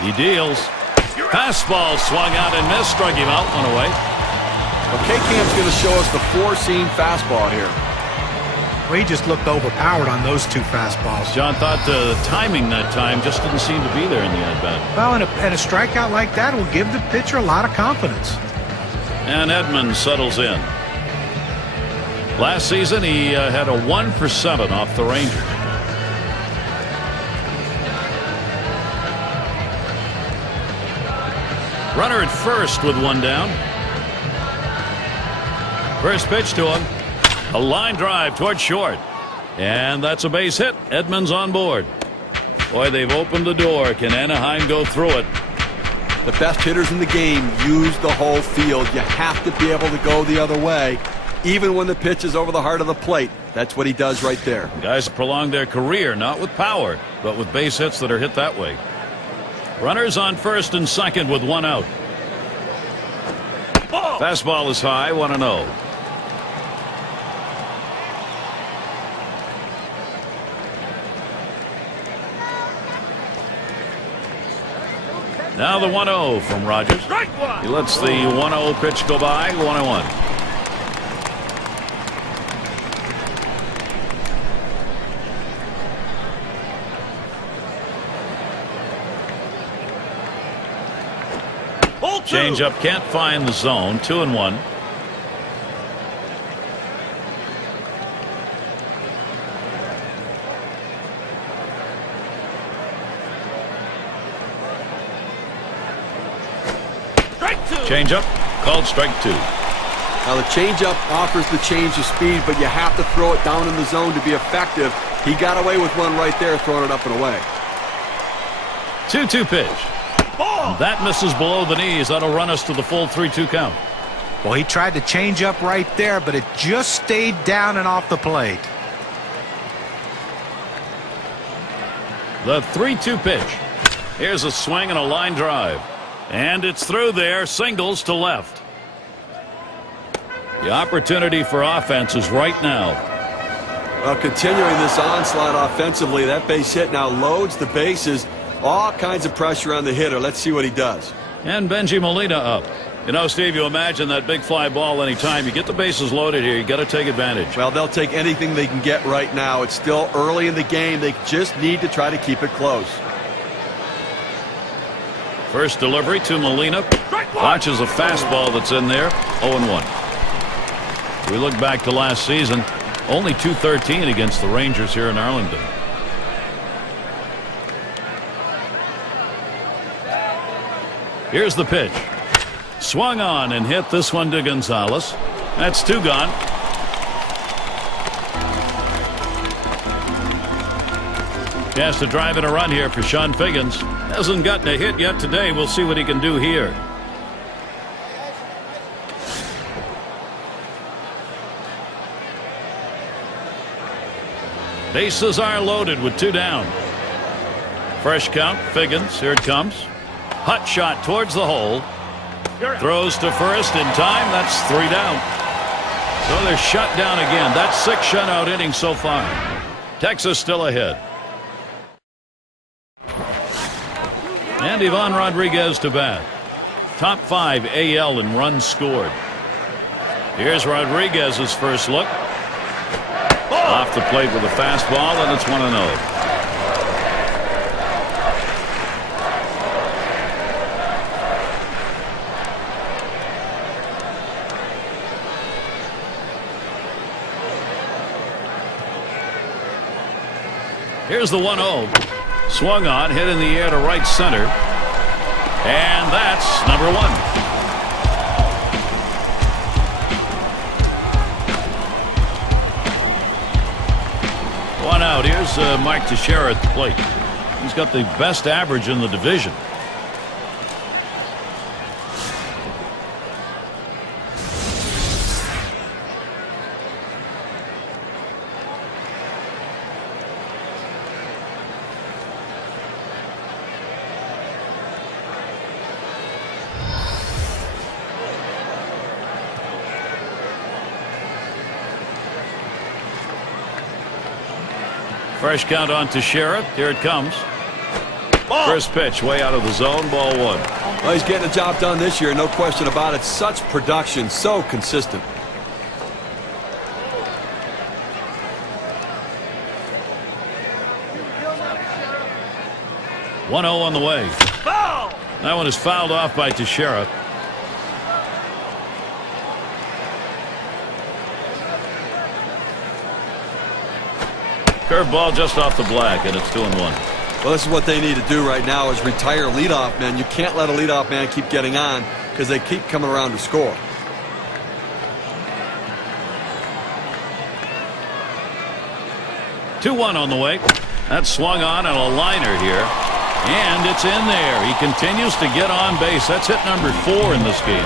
He deals. Fastball swung out and missed. Struck him out. 1 away. Well, K-Cam's going to show us the 4-seam fastball here. Well, he just looked overpowered on those 2 fastballs. John thought the timing that time just didn't seem to be there in the at-bat. Well, and a strikeout like that will give the pitcher a lot of confidence. And Edmonds settles in. Last season, he had a 1 for 7 off the Rangers. Runner at first with 1 down. First pitch to him. A line drive toward short. And that's a base hit. Edmonds on board. Boy, they've opened the door. Can Anaheim go through it? The best hitters in the game use the whole field. You have to be able to go the other way, even when the pitch is over the heart of the plate. That's what he does right there. Guys prolong their career, not with power, but with base hits that are hit that way. Runners on first and second with 1 out. Fastball is high, 1-0. Now the 1-0 from Rogers. He lets the 1-0 pitch go by, 1-1. Changeup can't find the zone. 2-1. Changeup called strike 2. Now the changeup offers the change of speed, but you have to throw it down in the zone to be effective. He got away with one right there, throwing it up and away. 2-2 pitch. That misses below the knees. That'll run us to the full 3-2 count. Well, he tried to change up right there, but it just stayed down and off the plate. The 3-2 pitch. Here's a swing and a line drive. And it's through there. Singles to left. The opportunity for offense is right now. Well, continuing this onslaught offensively, that base hit now loads the bases. All kinds of pressure on the hitter. Let's see what he does. And Benji Molina up. You know, Steve, you imagine that big fly ball anytime. You get the bases loaded here, you got to take advantage. Well, they'll take anything they can get right now. It's still early in the game. They just need to try to keep it close. First delivery to Molina. Watches a fastball that's in there. 0-1. We look back to last season. Only .213 against the Rangers here in Arlington. Here's the pitch. Swung on and hit this one to Gonzalez. That's 2 gone. Chance to drive in a run here for Sean Figgins. Hasn't gotten a hit yet today. We'll see what he can do here. Bases are loaded with 2 down. Fresh count. Figgins. Here it comes. Hot shot towards the hole. Throws to first in time. That's 3 down. So they're shut down again. That's 6 shutout innings so far. Texas still ahead. And Ivan Rodriguez to bat. Top 5 AL in runs scored. Here's Rodriguez's first look. Off the plate with a fastball, and it's 1-0. Here's the 1-0. Swung on, hit in the air to right center. And that's number 1. One out. Here's Mike Teixeira at the plate. He's got the best average in the division. Fresh count on Teixeira. Here it comes. Ball. First pitch way out of the zone. Ball 1. Well, he's getting the job done this year. No question about it. Such production. So consistent. One 0 on the way. Foul. That one is fouled off by Teixeira. Curveball just off the black, and it's 2-1. Well, this is what they need to do right now is retire leadoff man. You can't let a leadoff man keep getting on because they keep coming around to score. Two-1 on the way. That's swung on and a liner here. And it's in there. He continues to get on base. That's hit number 4 in this game.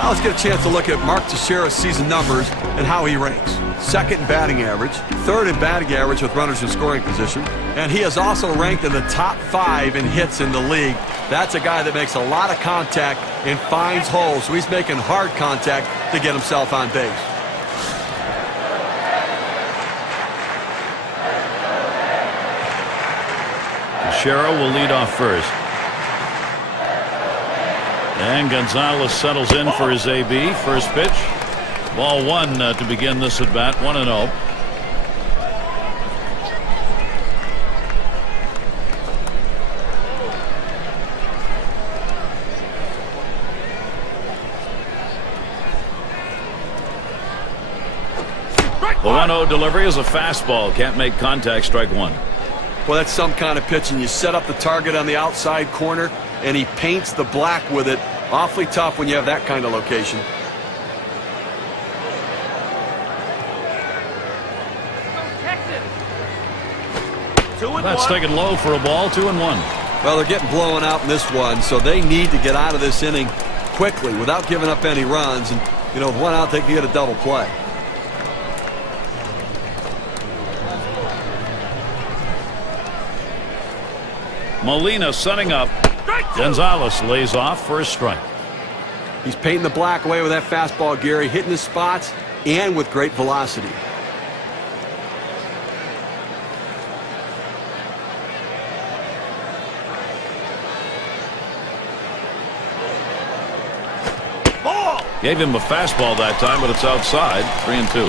Now let's get a chance to look at Mark Teixeira's season numbers and how he ranks. 2nd in batting average, 3rd in batting average with runners in scoring position, and he has also ranked in the top 5 in hits in the league. That's a guy that makes a lot of contact and finds holes, so he's making hard contact to get himself on base. Teixeira will lead off first. And Gonzalez settles in for his AB. First pitch. Ball 1 to begin this at bat. 1-0. The 1-0 delivery is a fastball. Can't make contact. Strike 1. Well, that's some kind of pitch, and you set up the target on the outside corner, and he paints the black with it. Awfully tough when you have that kind of location. That's taken low for a ball. 2-1. Well, they're getting blown out in this one, so they need to get out of this inning quickly without giving up any runs. And, you know, with 1 out, they can get a double play. Molina setting up. Gonzalez lays off for a strike. He's painting the black away with that fastball, Gary, hitting his spots and with great velocity. Gave him a fastball that time, but it's outside. 3-2.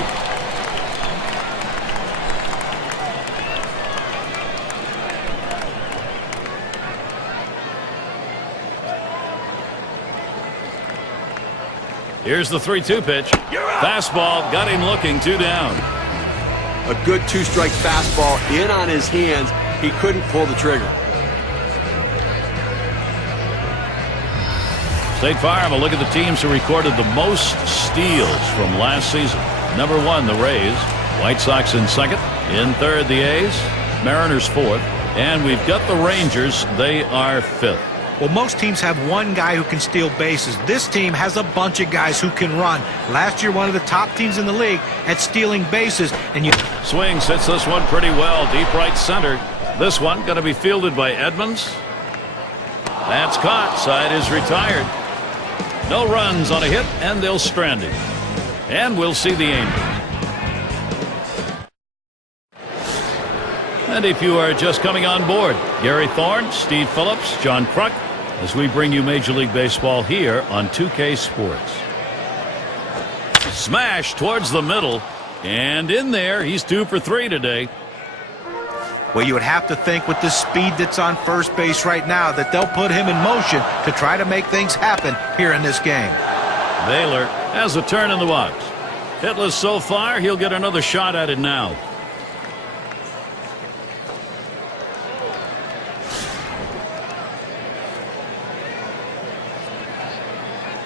Here's the 3-2 pitch. Fastball got him looking. 2 down. A good 2-strike fastball in on his hands. He couldn't pull the trigger. State Farm, a look at the teams who recorded the most steals from last season. Number 1, the Rays. White Sox in second. In third, the A's. Mariners fourth. And we've got the Rangers. They are fifth. Well, most teams have one guy who can steal bases. This team has a bunch of guys who can run. Last year, one of the top teams in the league at stealing bases. And you Swings, hits this one pretty well. Deep right center. This one going to be fielded by Edmonds. That's caught. Side is retired. No runs on a hit, and they'll strand him. And we'll see the Angels. And if you are just coming on board, Gary Thorne, Steve Phillips, John Kruk, as we bring you Major League Baseball here on 2K Sports. Smash towards the middle, and in there, he's 2 for 3 today. Well, you would have to think with the speed that's on first base right now that they'll put him in motion to try to make things happen here in this game. Baylor has a turn in the box. Hitless so far, he'll get another shot at it now.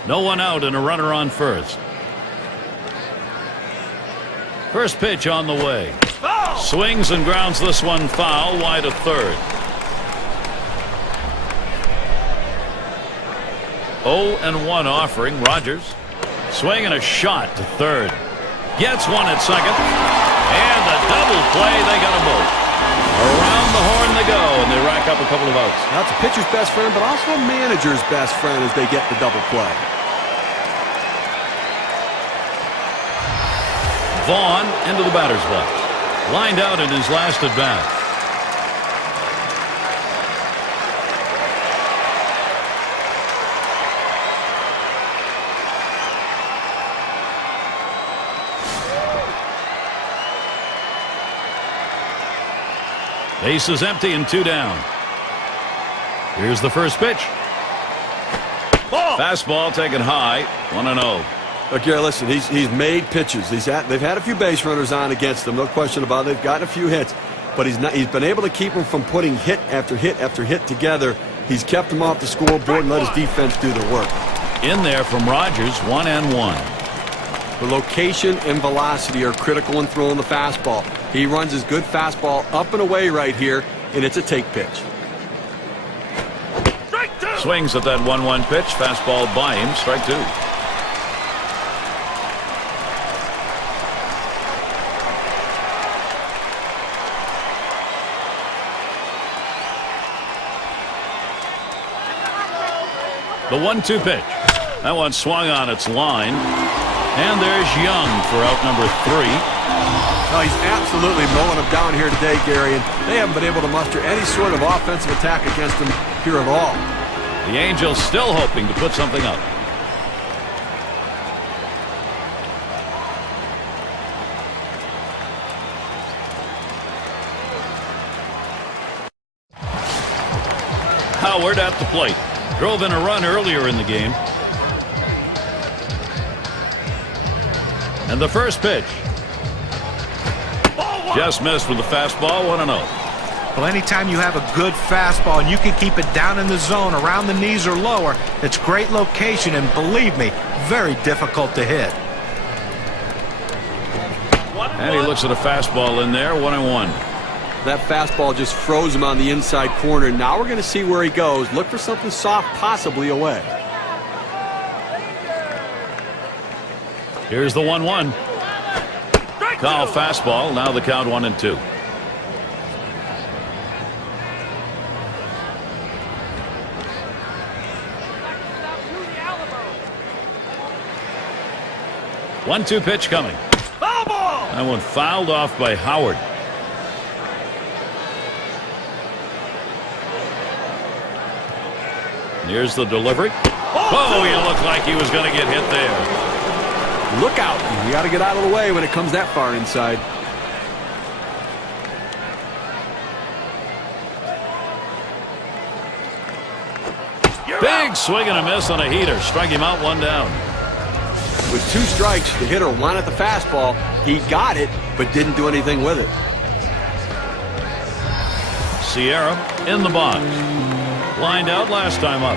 No one out and a runner on first. First pitch on the way. Swings and grounds this one foul, wide of third. 0-1 offering. Rogers. Swing and a shot to third. Gets one at second. And a double play. They got them both. Around the horn they go, and they rack up a couple of outs. That's a pitcher's best friend, but also a manager's best friend as they get the double play. Vaughn into the batter's box. Lined out in his last at bat. Base is empty and 2 down. Here's the first pitch. Fastball taken high. 1-0. Look, Gary, listen, he's made pitches. They've had a few base runners on against him, no question about it. They've gotten a few hits, but he's been able to keep them from putting hit after hit after hit together. He's kept them off the scoreboard and let his defense do their work. In there from Rogers, 1-1. The location and velocity are critical in throwing the fastball. He runs his good fastball up and away right here, and it's a take pitch. Swings at that 1-1 pitch. Fastball by him. Strike 2. The 1-2 pitch. That one swung on its line. And there's Young for out number 3. Oh, he's absolutely mowing them down here today, Gary, and they haven't been able to muster any sort of offensive attack against him here at all. The Angels still hoping to put something up. Howard at the plate. Drove in a run earlier in the game. And the first pitch. Just missed with the fastball. 1-0. Well, anytime you have a good fastball and you can keep it down in the zone around the knees or lower, it's great location and, believe me, very difficult to hit. And he looks at a fastball in there. 1-1. That fastball just froze him on the inside corner. Now we're going to see where he goes. Look for something soft, possibly away. Here's the 1-1. Call fastball. Now the count 1-2. 1-2 pitch coming. That one fouled off by Howard. Here's the delivery. Oh, he looked like he was going to get hit there. Look out. You got to get out of the way when it comes that far inside. Big swing and a miss on a heater. Strike him out, 1 down. With 2 strikes, the hitter wanted the fastball. He got it, but didn't do anything with it. Sierra in the box. Lined out last time up.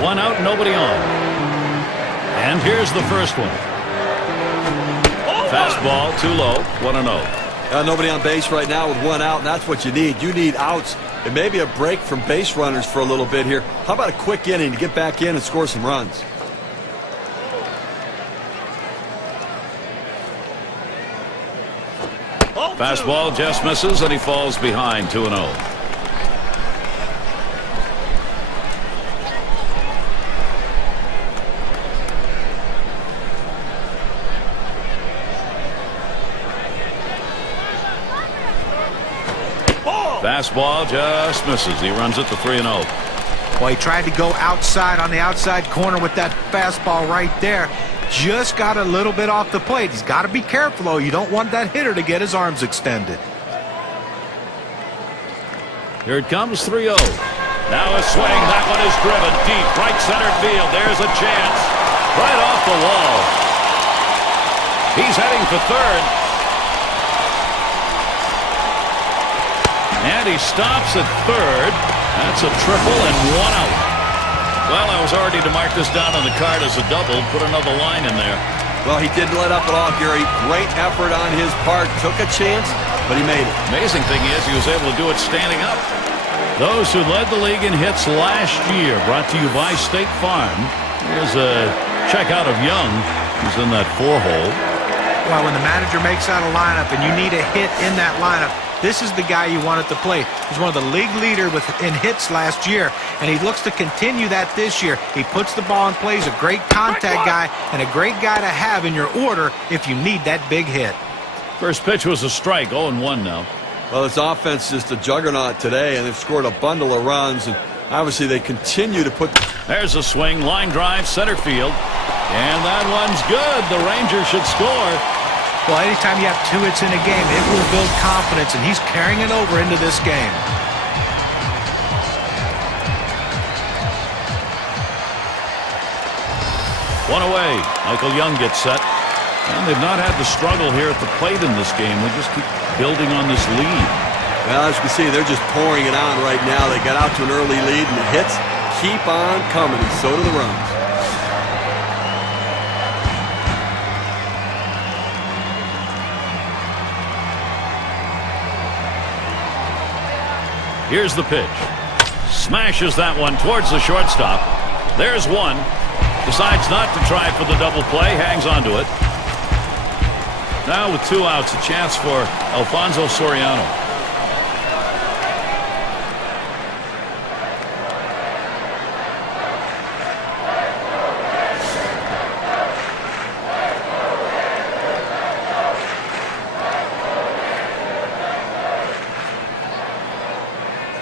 One out, nobody on. And here's the first one. Fastball too low, 1-0. Nobody on base right now with 1 out, and that's what you need. You need outs and maybe a break from base runners for a little bit here. How about a quick inning to get back in and score some runs? Fastball just misses, and he falls behind 2-0. Fastball just misses. He runs it to 3-0. Well, he tried to go outside on the outside corner with that fastball right there. Just got a little bit off the plate. He's got to be careful, though. You don't want that hitter to get his arms extended. Here it comes, 3-0. Now a swing. That one is driven deep, right center field. There's a chance. Right off the wall. He's heading for third. And he stops at third. That's a triple and 1 out. Well, I was already to mark this down on the card as a double. Put another line in there. Well, he didn't let up at all, Gary. Great effort on his part. Took a chance, but he made it. Amazing thing is he was able to do it standing up. Those who led the league in hits last year, brought to you by State Farm. Here's a checkout of Young, who's in that 4-hole. Well, when the manager makes out a lineup and you need a hit in that lineup, this is the guy you want at the plate. He's one of the league leader in hits last year, and he looks to continue that this year. He puts the ball in play. He's a great contact guy and a great guy to have in your order if you need that big hit. First pitch was a strike, 0-1 now. Well, this offense is the juggernaut today, and they've scored a bundle of runs, and obviously they continue to put... There's a swing, line drive, center field, and that one's good. The Rangers should score. Well, anytime you have 2 hits in a game, it will build confidence, and he's carrying it over into this game. One away. Michael Young gets set. And they've not had the struggle here at the plate in this game. They just keep building on this lead. Well, as you can see, they're just pouring it on right now. They got out to an early lead, and the hits keep on coming, and so do the runs. Here's the pitch. Smashes that one towards the shortstop. There's one. Decides not to try for the double play. Hangs on to it. Now with 2 outs, a chance for Alfonso Soriano.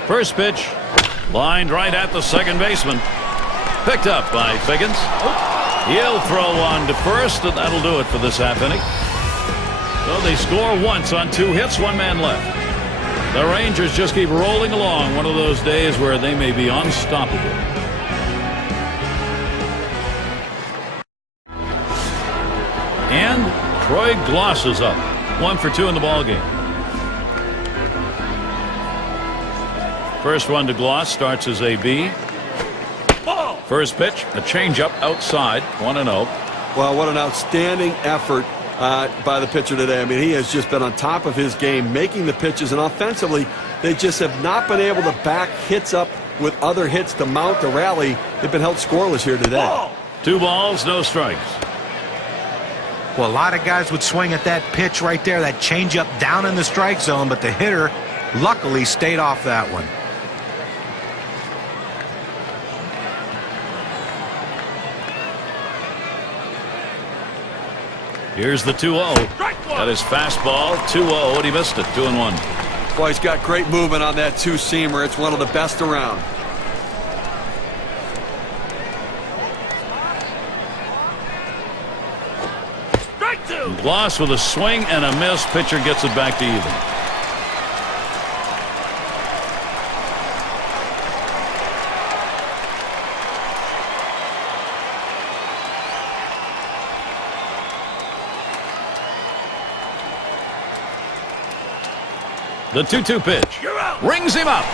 First pitch, lined right at the second baseman. Picked up by Figgins. He'll throw one to first, and that'll do it for this half inning. So they score once on 2 hits, 1 man left. The Rangers just keep rolling along. One of those days where they may be unstoppable. And Troy Gloss is up. 1 for 2 in the ballgame. First one to Gloss, starts as AB. First pitch, a changeup outside, 1-0. Well, what an outstanding effort by the pitcher today. I mean, he has just been on top of his game, making the pitches, and offensively, they just have not been able to back hits up with other hits to mount the rally. They've been held scoreless here today. 2 balls, no strikes. Well, a lot of guys would swing at that pitch right there, that changeup down in the strike zone, but the hitter Luckily, stayed off that one. Here's the 2-0. That is fastball, 2-0, and he missed it, 2-1. Boy, he's got great movement on that two-seamer. It's one of the best around. Gloss with a swing and a miss. Pitcher gets it back to even. The 2-2 pitch. Rings him up.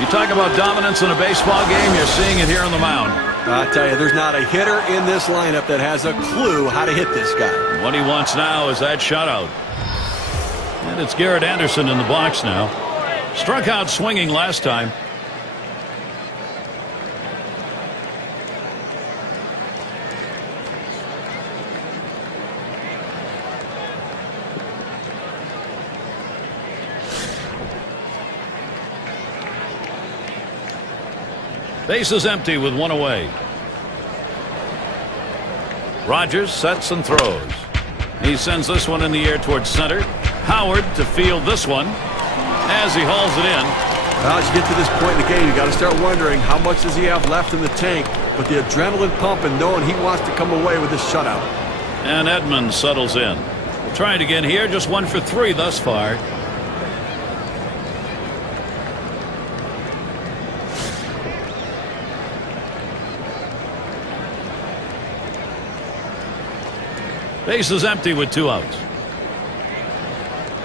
You talk about dominance in a baseball game, you're seeing it here on the mound. I tell you, there's not a hitter in this lineup that has a clue how to hit this guy. What he wants now is that shutout. And it's Jered Anderson in the box now. Struck out swinging last time. Base is empty with one away. Rogers sets and throws. He sends this one in the air towards center. Howard to field this one as he hauls it in. Well, as you get to this point in the game, you got to start wondering how much does he have left in the tank. But the adrenaline pumping, knowing he wants to come away with this shutout. And Edmonds settles in. Trying again here, just 1 for 3 thus far. Base is empty with 2 outs.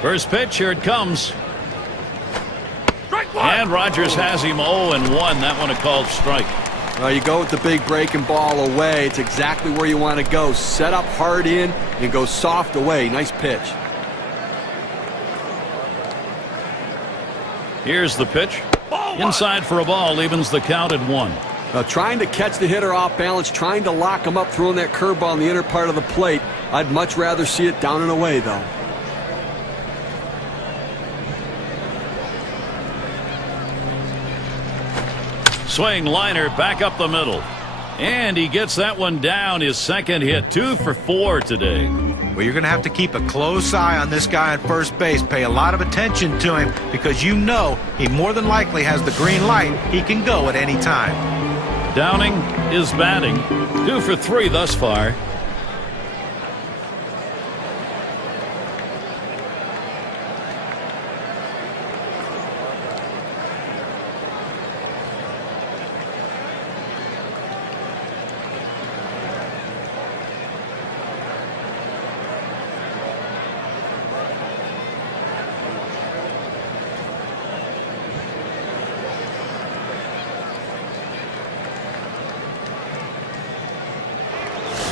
First pitch, here it comes. And Rogers has him 0-1. That one a called strike. Well, you go with the big breaking ball away. It's exactly where you want to go. Set up hard in and go soft away. Nice pitch. Here's the pitch. Inside for a ball, evens the count at 1. Now, trying to catch the hitter off balance, trying to lock him up, throwing that curveball in the inner part of the plate. I'd much rather see it down and away, though. Swing liner back up the middle. And he gets that one down. His second hit. 2 for 4 today. Well, you're going to have to keep a close eye on this guy at first base. Pay a lot of attention to him because you know he more than likely has the green light. He can go at any time. Downing is batting. 2 for 3 thus far.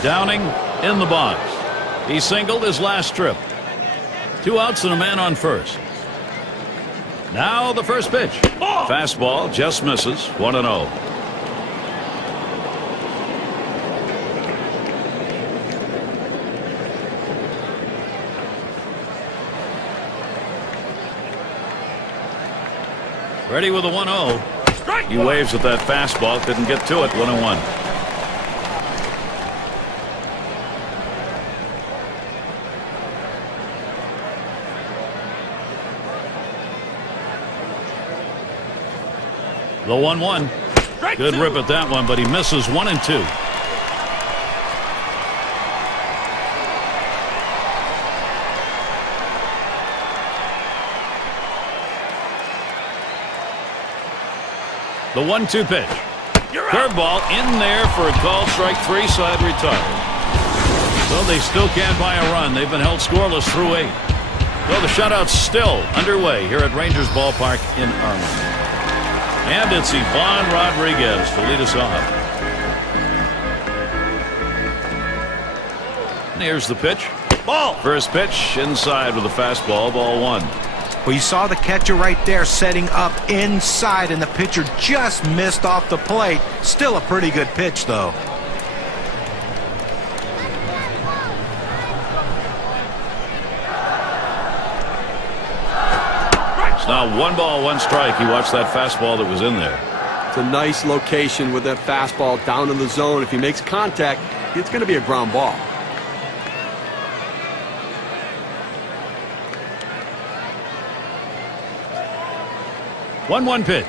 Downing in the box. He singled his last trip. 2 outs and a man on first. Now the first pitch. Fastball just misses. 1-0. Ready with a 1-0. He waves at that fastball. Couldn't get to it. 1-1. The 1-1. Good rip at that one, but he misses 1 and 2. The 1-2 pitch. Curveball in there for a called strike 3, so I'd retire. So they still can't buy a run. They've been held scoreless through 8. So the shutout's still underway here at Rangers Ballpark in Arlington. And it's Ivan Rodriguez to lead us off. And here's the pitch. Ball. First pitch inside with a fastball. Ball 1. Well, you saw the catcher right there setting up inside, and the pitcher just missed off the plate. Still a pretty good pitch, though. It's now 1 ball, 1 strike. He watched that fastball that was in there. It's a nice location with that fastball down in the zone. If he makes contact, it's going to be a ground ball. One pitch.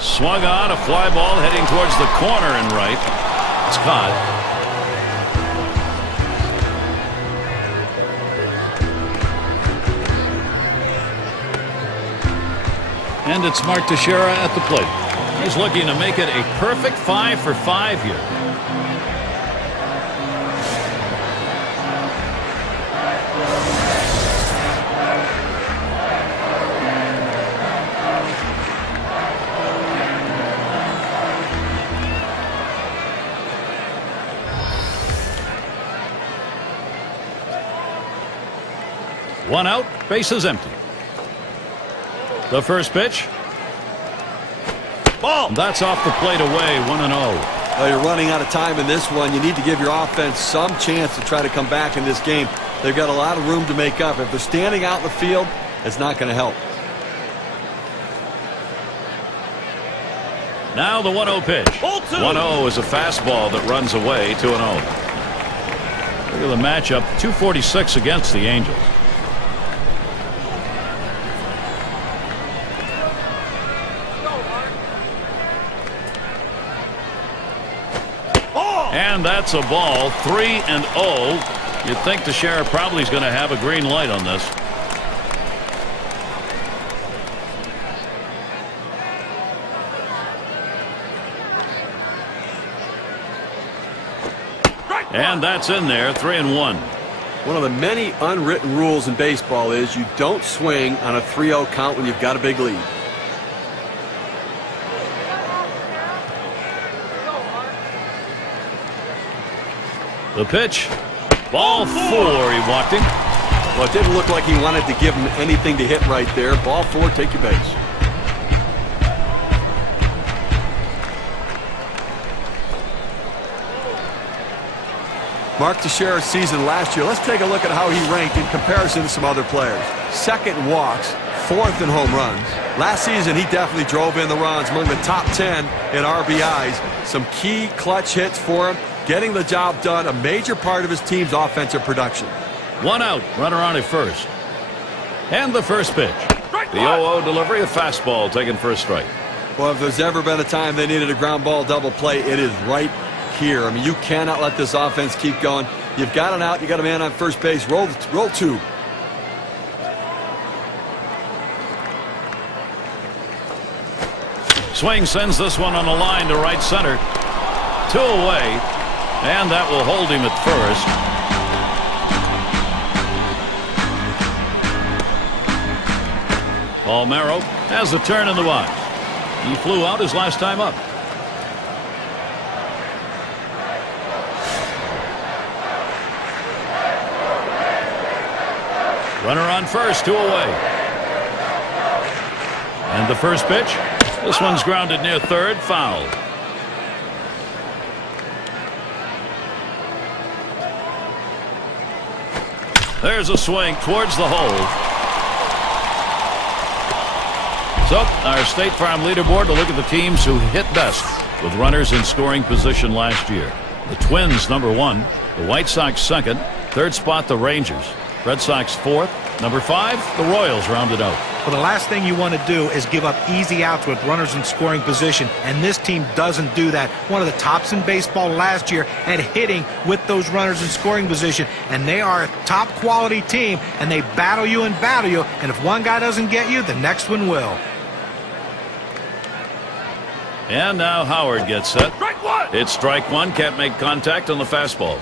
Swung on, a fly ball heading towards the corner and right. It's caught. And it's Mark Teixeira at the plate. He's looking to make it a perfect 5 for 5 here. One out, bases empty. The first pitch. Ball. That's off the plate away, 1-0. Well, you're running out of time in this one. You need to give your offense some chance to try to come back in this game. They've got a lot of room to make up. If they're standing out in the field, it's not going to help. Now the 1-0 pitch. 1-0 is a fastball that runs away, 2-0. Look at the matchup, 246 against the Angels. And that's a ball, 3-0. You'd think Teixeira probably is going to have a green light on this. And that's in there, 3-1. One of the many unwritten rules in baseball is you don't swing on a 3-0 count when you've got a big lead. The pitch. Ball 4. He walked him. Well, it didn't look like he wanted to give him anything to hit right there. Ball 4, take your base. Mark Teixeira's season last year. Let's take a look at how he ranked in comparison to some other players. 2nd in walks, 4th in home runs. Last season, he definitely drove in the runs, among the top 10 in RBIs. Some key clutch hits for him. Getting the job done, a major part of his team's offensive production. 1 out, runner on at first. And the first pitch. The 0-0 delivery, a fastball taken for a strike. Well, if there's ever been a time they needed a ground ball double play, it is right here. I mean, you cannot let this offense keep going. You've got an out, you got a man on first base. Roll 2. Swing sends this one on the line to right center. 2 away. And that will hold him at first. Palmeiro has a turn in the box. He flew out his last time up. Runner on first, 2 away. And the first pitch. This one's grounded near third, foul. There's a swing towards the hole. So, our State Farm leaderboard to look at the teams who hit best with runners in scoring position last year. The Twins, number 1. The White Sox, 2nd. 3rd spot, the Rangers. Red Sox, 4th. Number 5, the Royals rounded out. Well, the last thing you want to do is give up easy outs with runners in scoring position, and this team doesn't do that. One of the tops in baseball last year at hitting with those runners in scoring position, and they are a top quality team, and they battle you, and if one guy doesn't get you, the next one will. And now Howard gets set. It's strike 1, can't make contact on the fastball.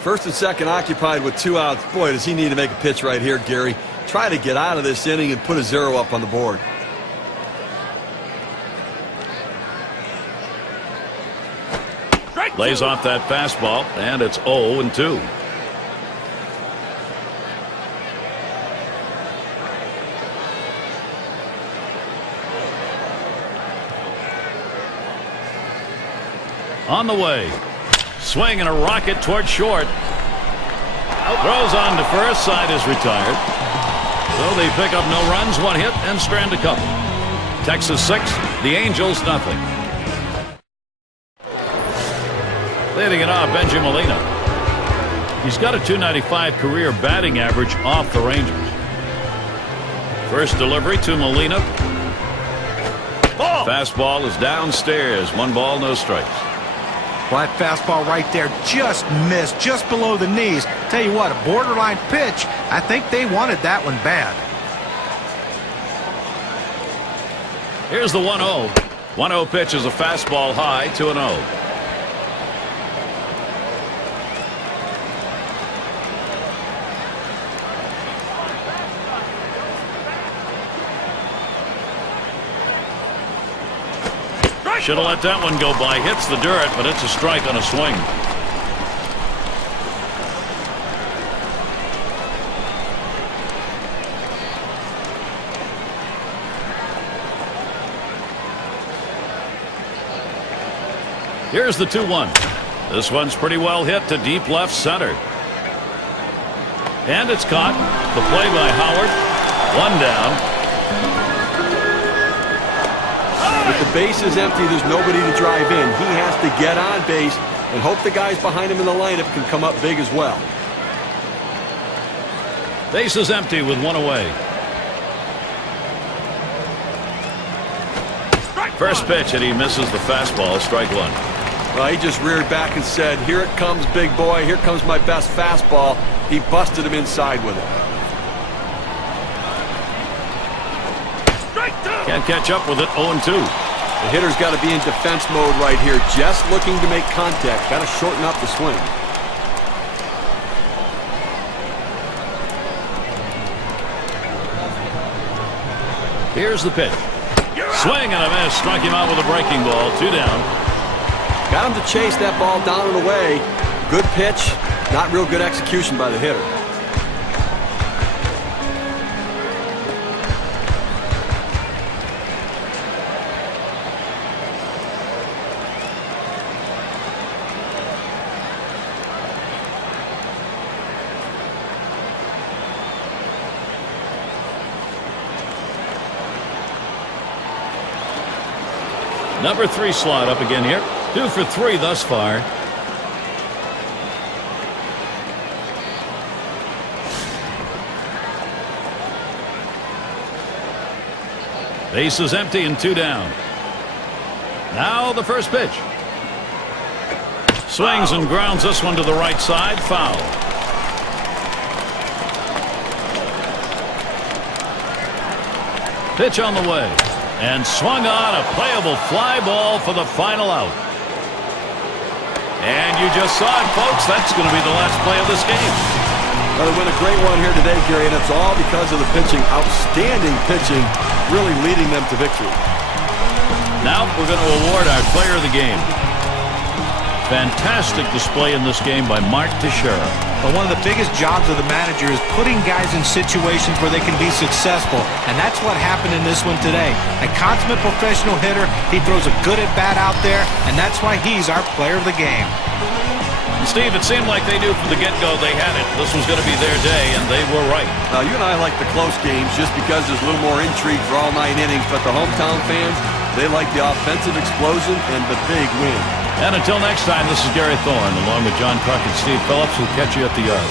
First and second occupied with 2 outs. Boy, does he need to make a pitch right here, Gary. Try to get out of this inning and put a 0 up on the board. Lays off that fastball, and it's 0-2. On the way. Swing and a rocket toward short. Throws on to first, side is retired. So they pick up no runs, 1 hit, and strand a couple. Texas 6, the Angels nothing. Leading it off, Benji Molina. He's got a .295 career batting average off the Rangers. First delivery to Molina. Ball. Fastball is downstairs. 1 ball, no strikes. Well, that fastball right there just missed, just below the knees. Tell you what, a borderline pitch. I think they wanted that one bad. Here's the 1-0. 1-0 pitch is a fastball high, 2-0. Should have let that one go by. Hits the dirt, but it's a strike on a swing. Here's the 2-1. This one's pretty well hit to deep left center. And it's caught. The play by Howard. 1 down. With the bases empty, there's nobody to drive in. He has to get on base and hope the guys behind him in the lineup can come up big as well. Bases empty with 1 away. First pitch, and he misses the fastball. Strike 1. Well, he just reared back and said, "Here it comes, big boy. Here comes my best fastball." He busted him inside with it. Can't catch up with it. 0-2. The hitter's got to be in defense mode right here, just looking to make contact. Got to shorten up the swing. Here's the pitch. Swing and a miss. Strike him out with a breaking ball. 2 down. Got him to chase that ball down and away. Good pitch. Not real good execution by the hitter. Number 3 slot up again here. 2 for 3 thus far. Base is empty and 2 down. Now the first pitch. Swings and grounds this one to the right side. Foul. Pitch on the way. And swung on, a playable fly ball for the final out. And you just saw it, folks. That's going to be the last play of this game. Well, they win a great one here today, Gary, and it's all because of the pitching. Outstanding pitching, really leading them to victory. Now we're going to award our player of the game. Fantastic display in this game by Mark Teixeira. But one of the biggest jobs of the manager is putting guys in situations where they can be successful. And that's what happened in this one today. A consummate professional hitter. He throws a good at-bat out there, and that's why he's our player of the game. Steve, it seemed like they knew from the get-go they had it. This was going to be their day, and they were right. You and I like the close games just because there's a little more intrigue for all 9 innings. But the hometown fans, they like the offensive explosion and the big win. And until next time, this is Gary Thorne, along with John Crockett and Steve Phillips, who'll catch you at the yard.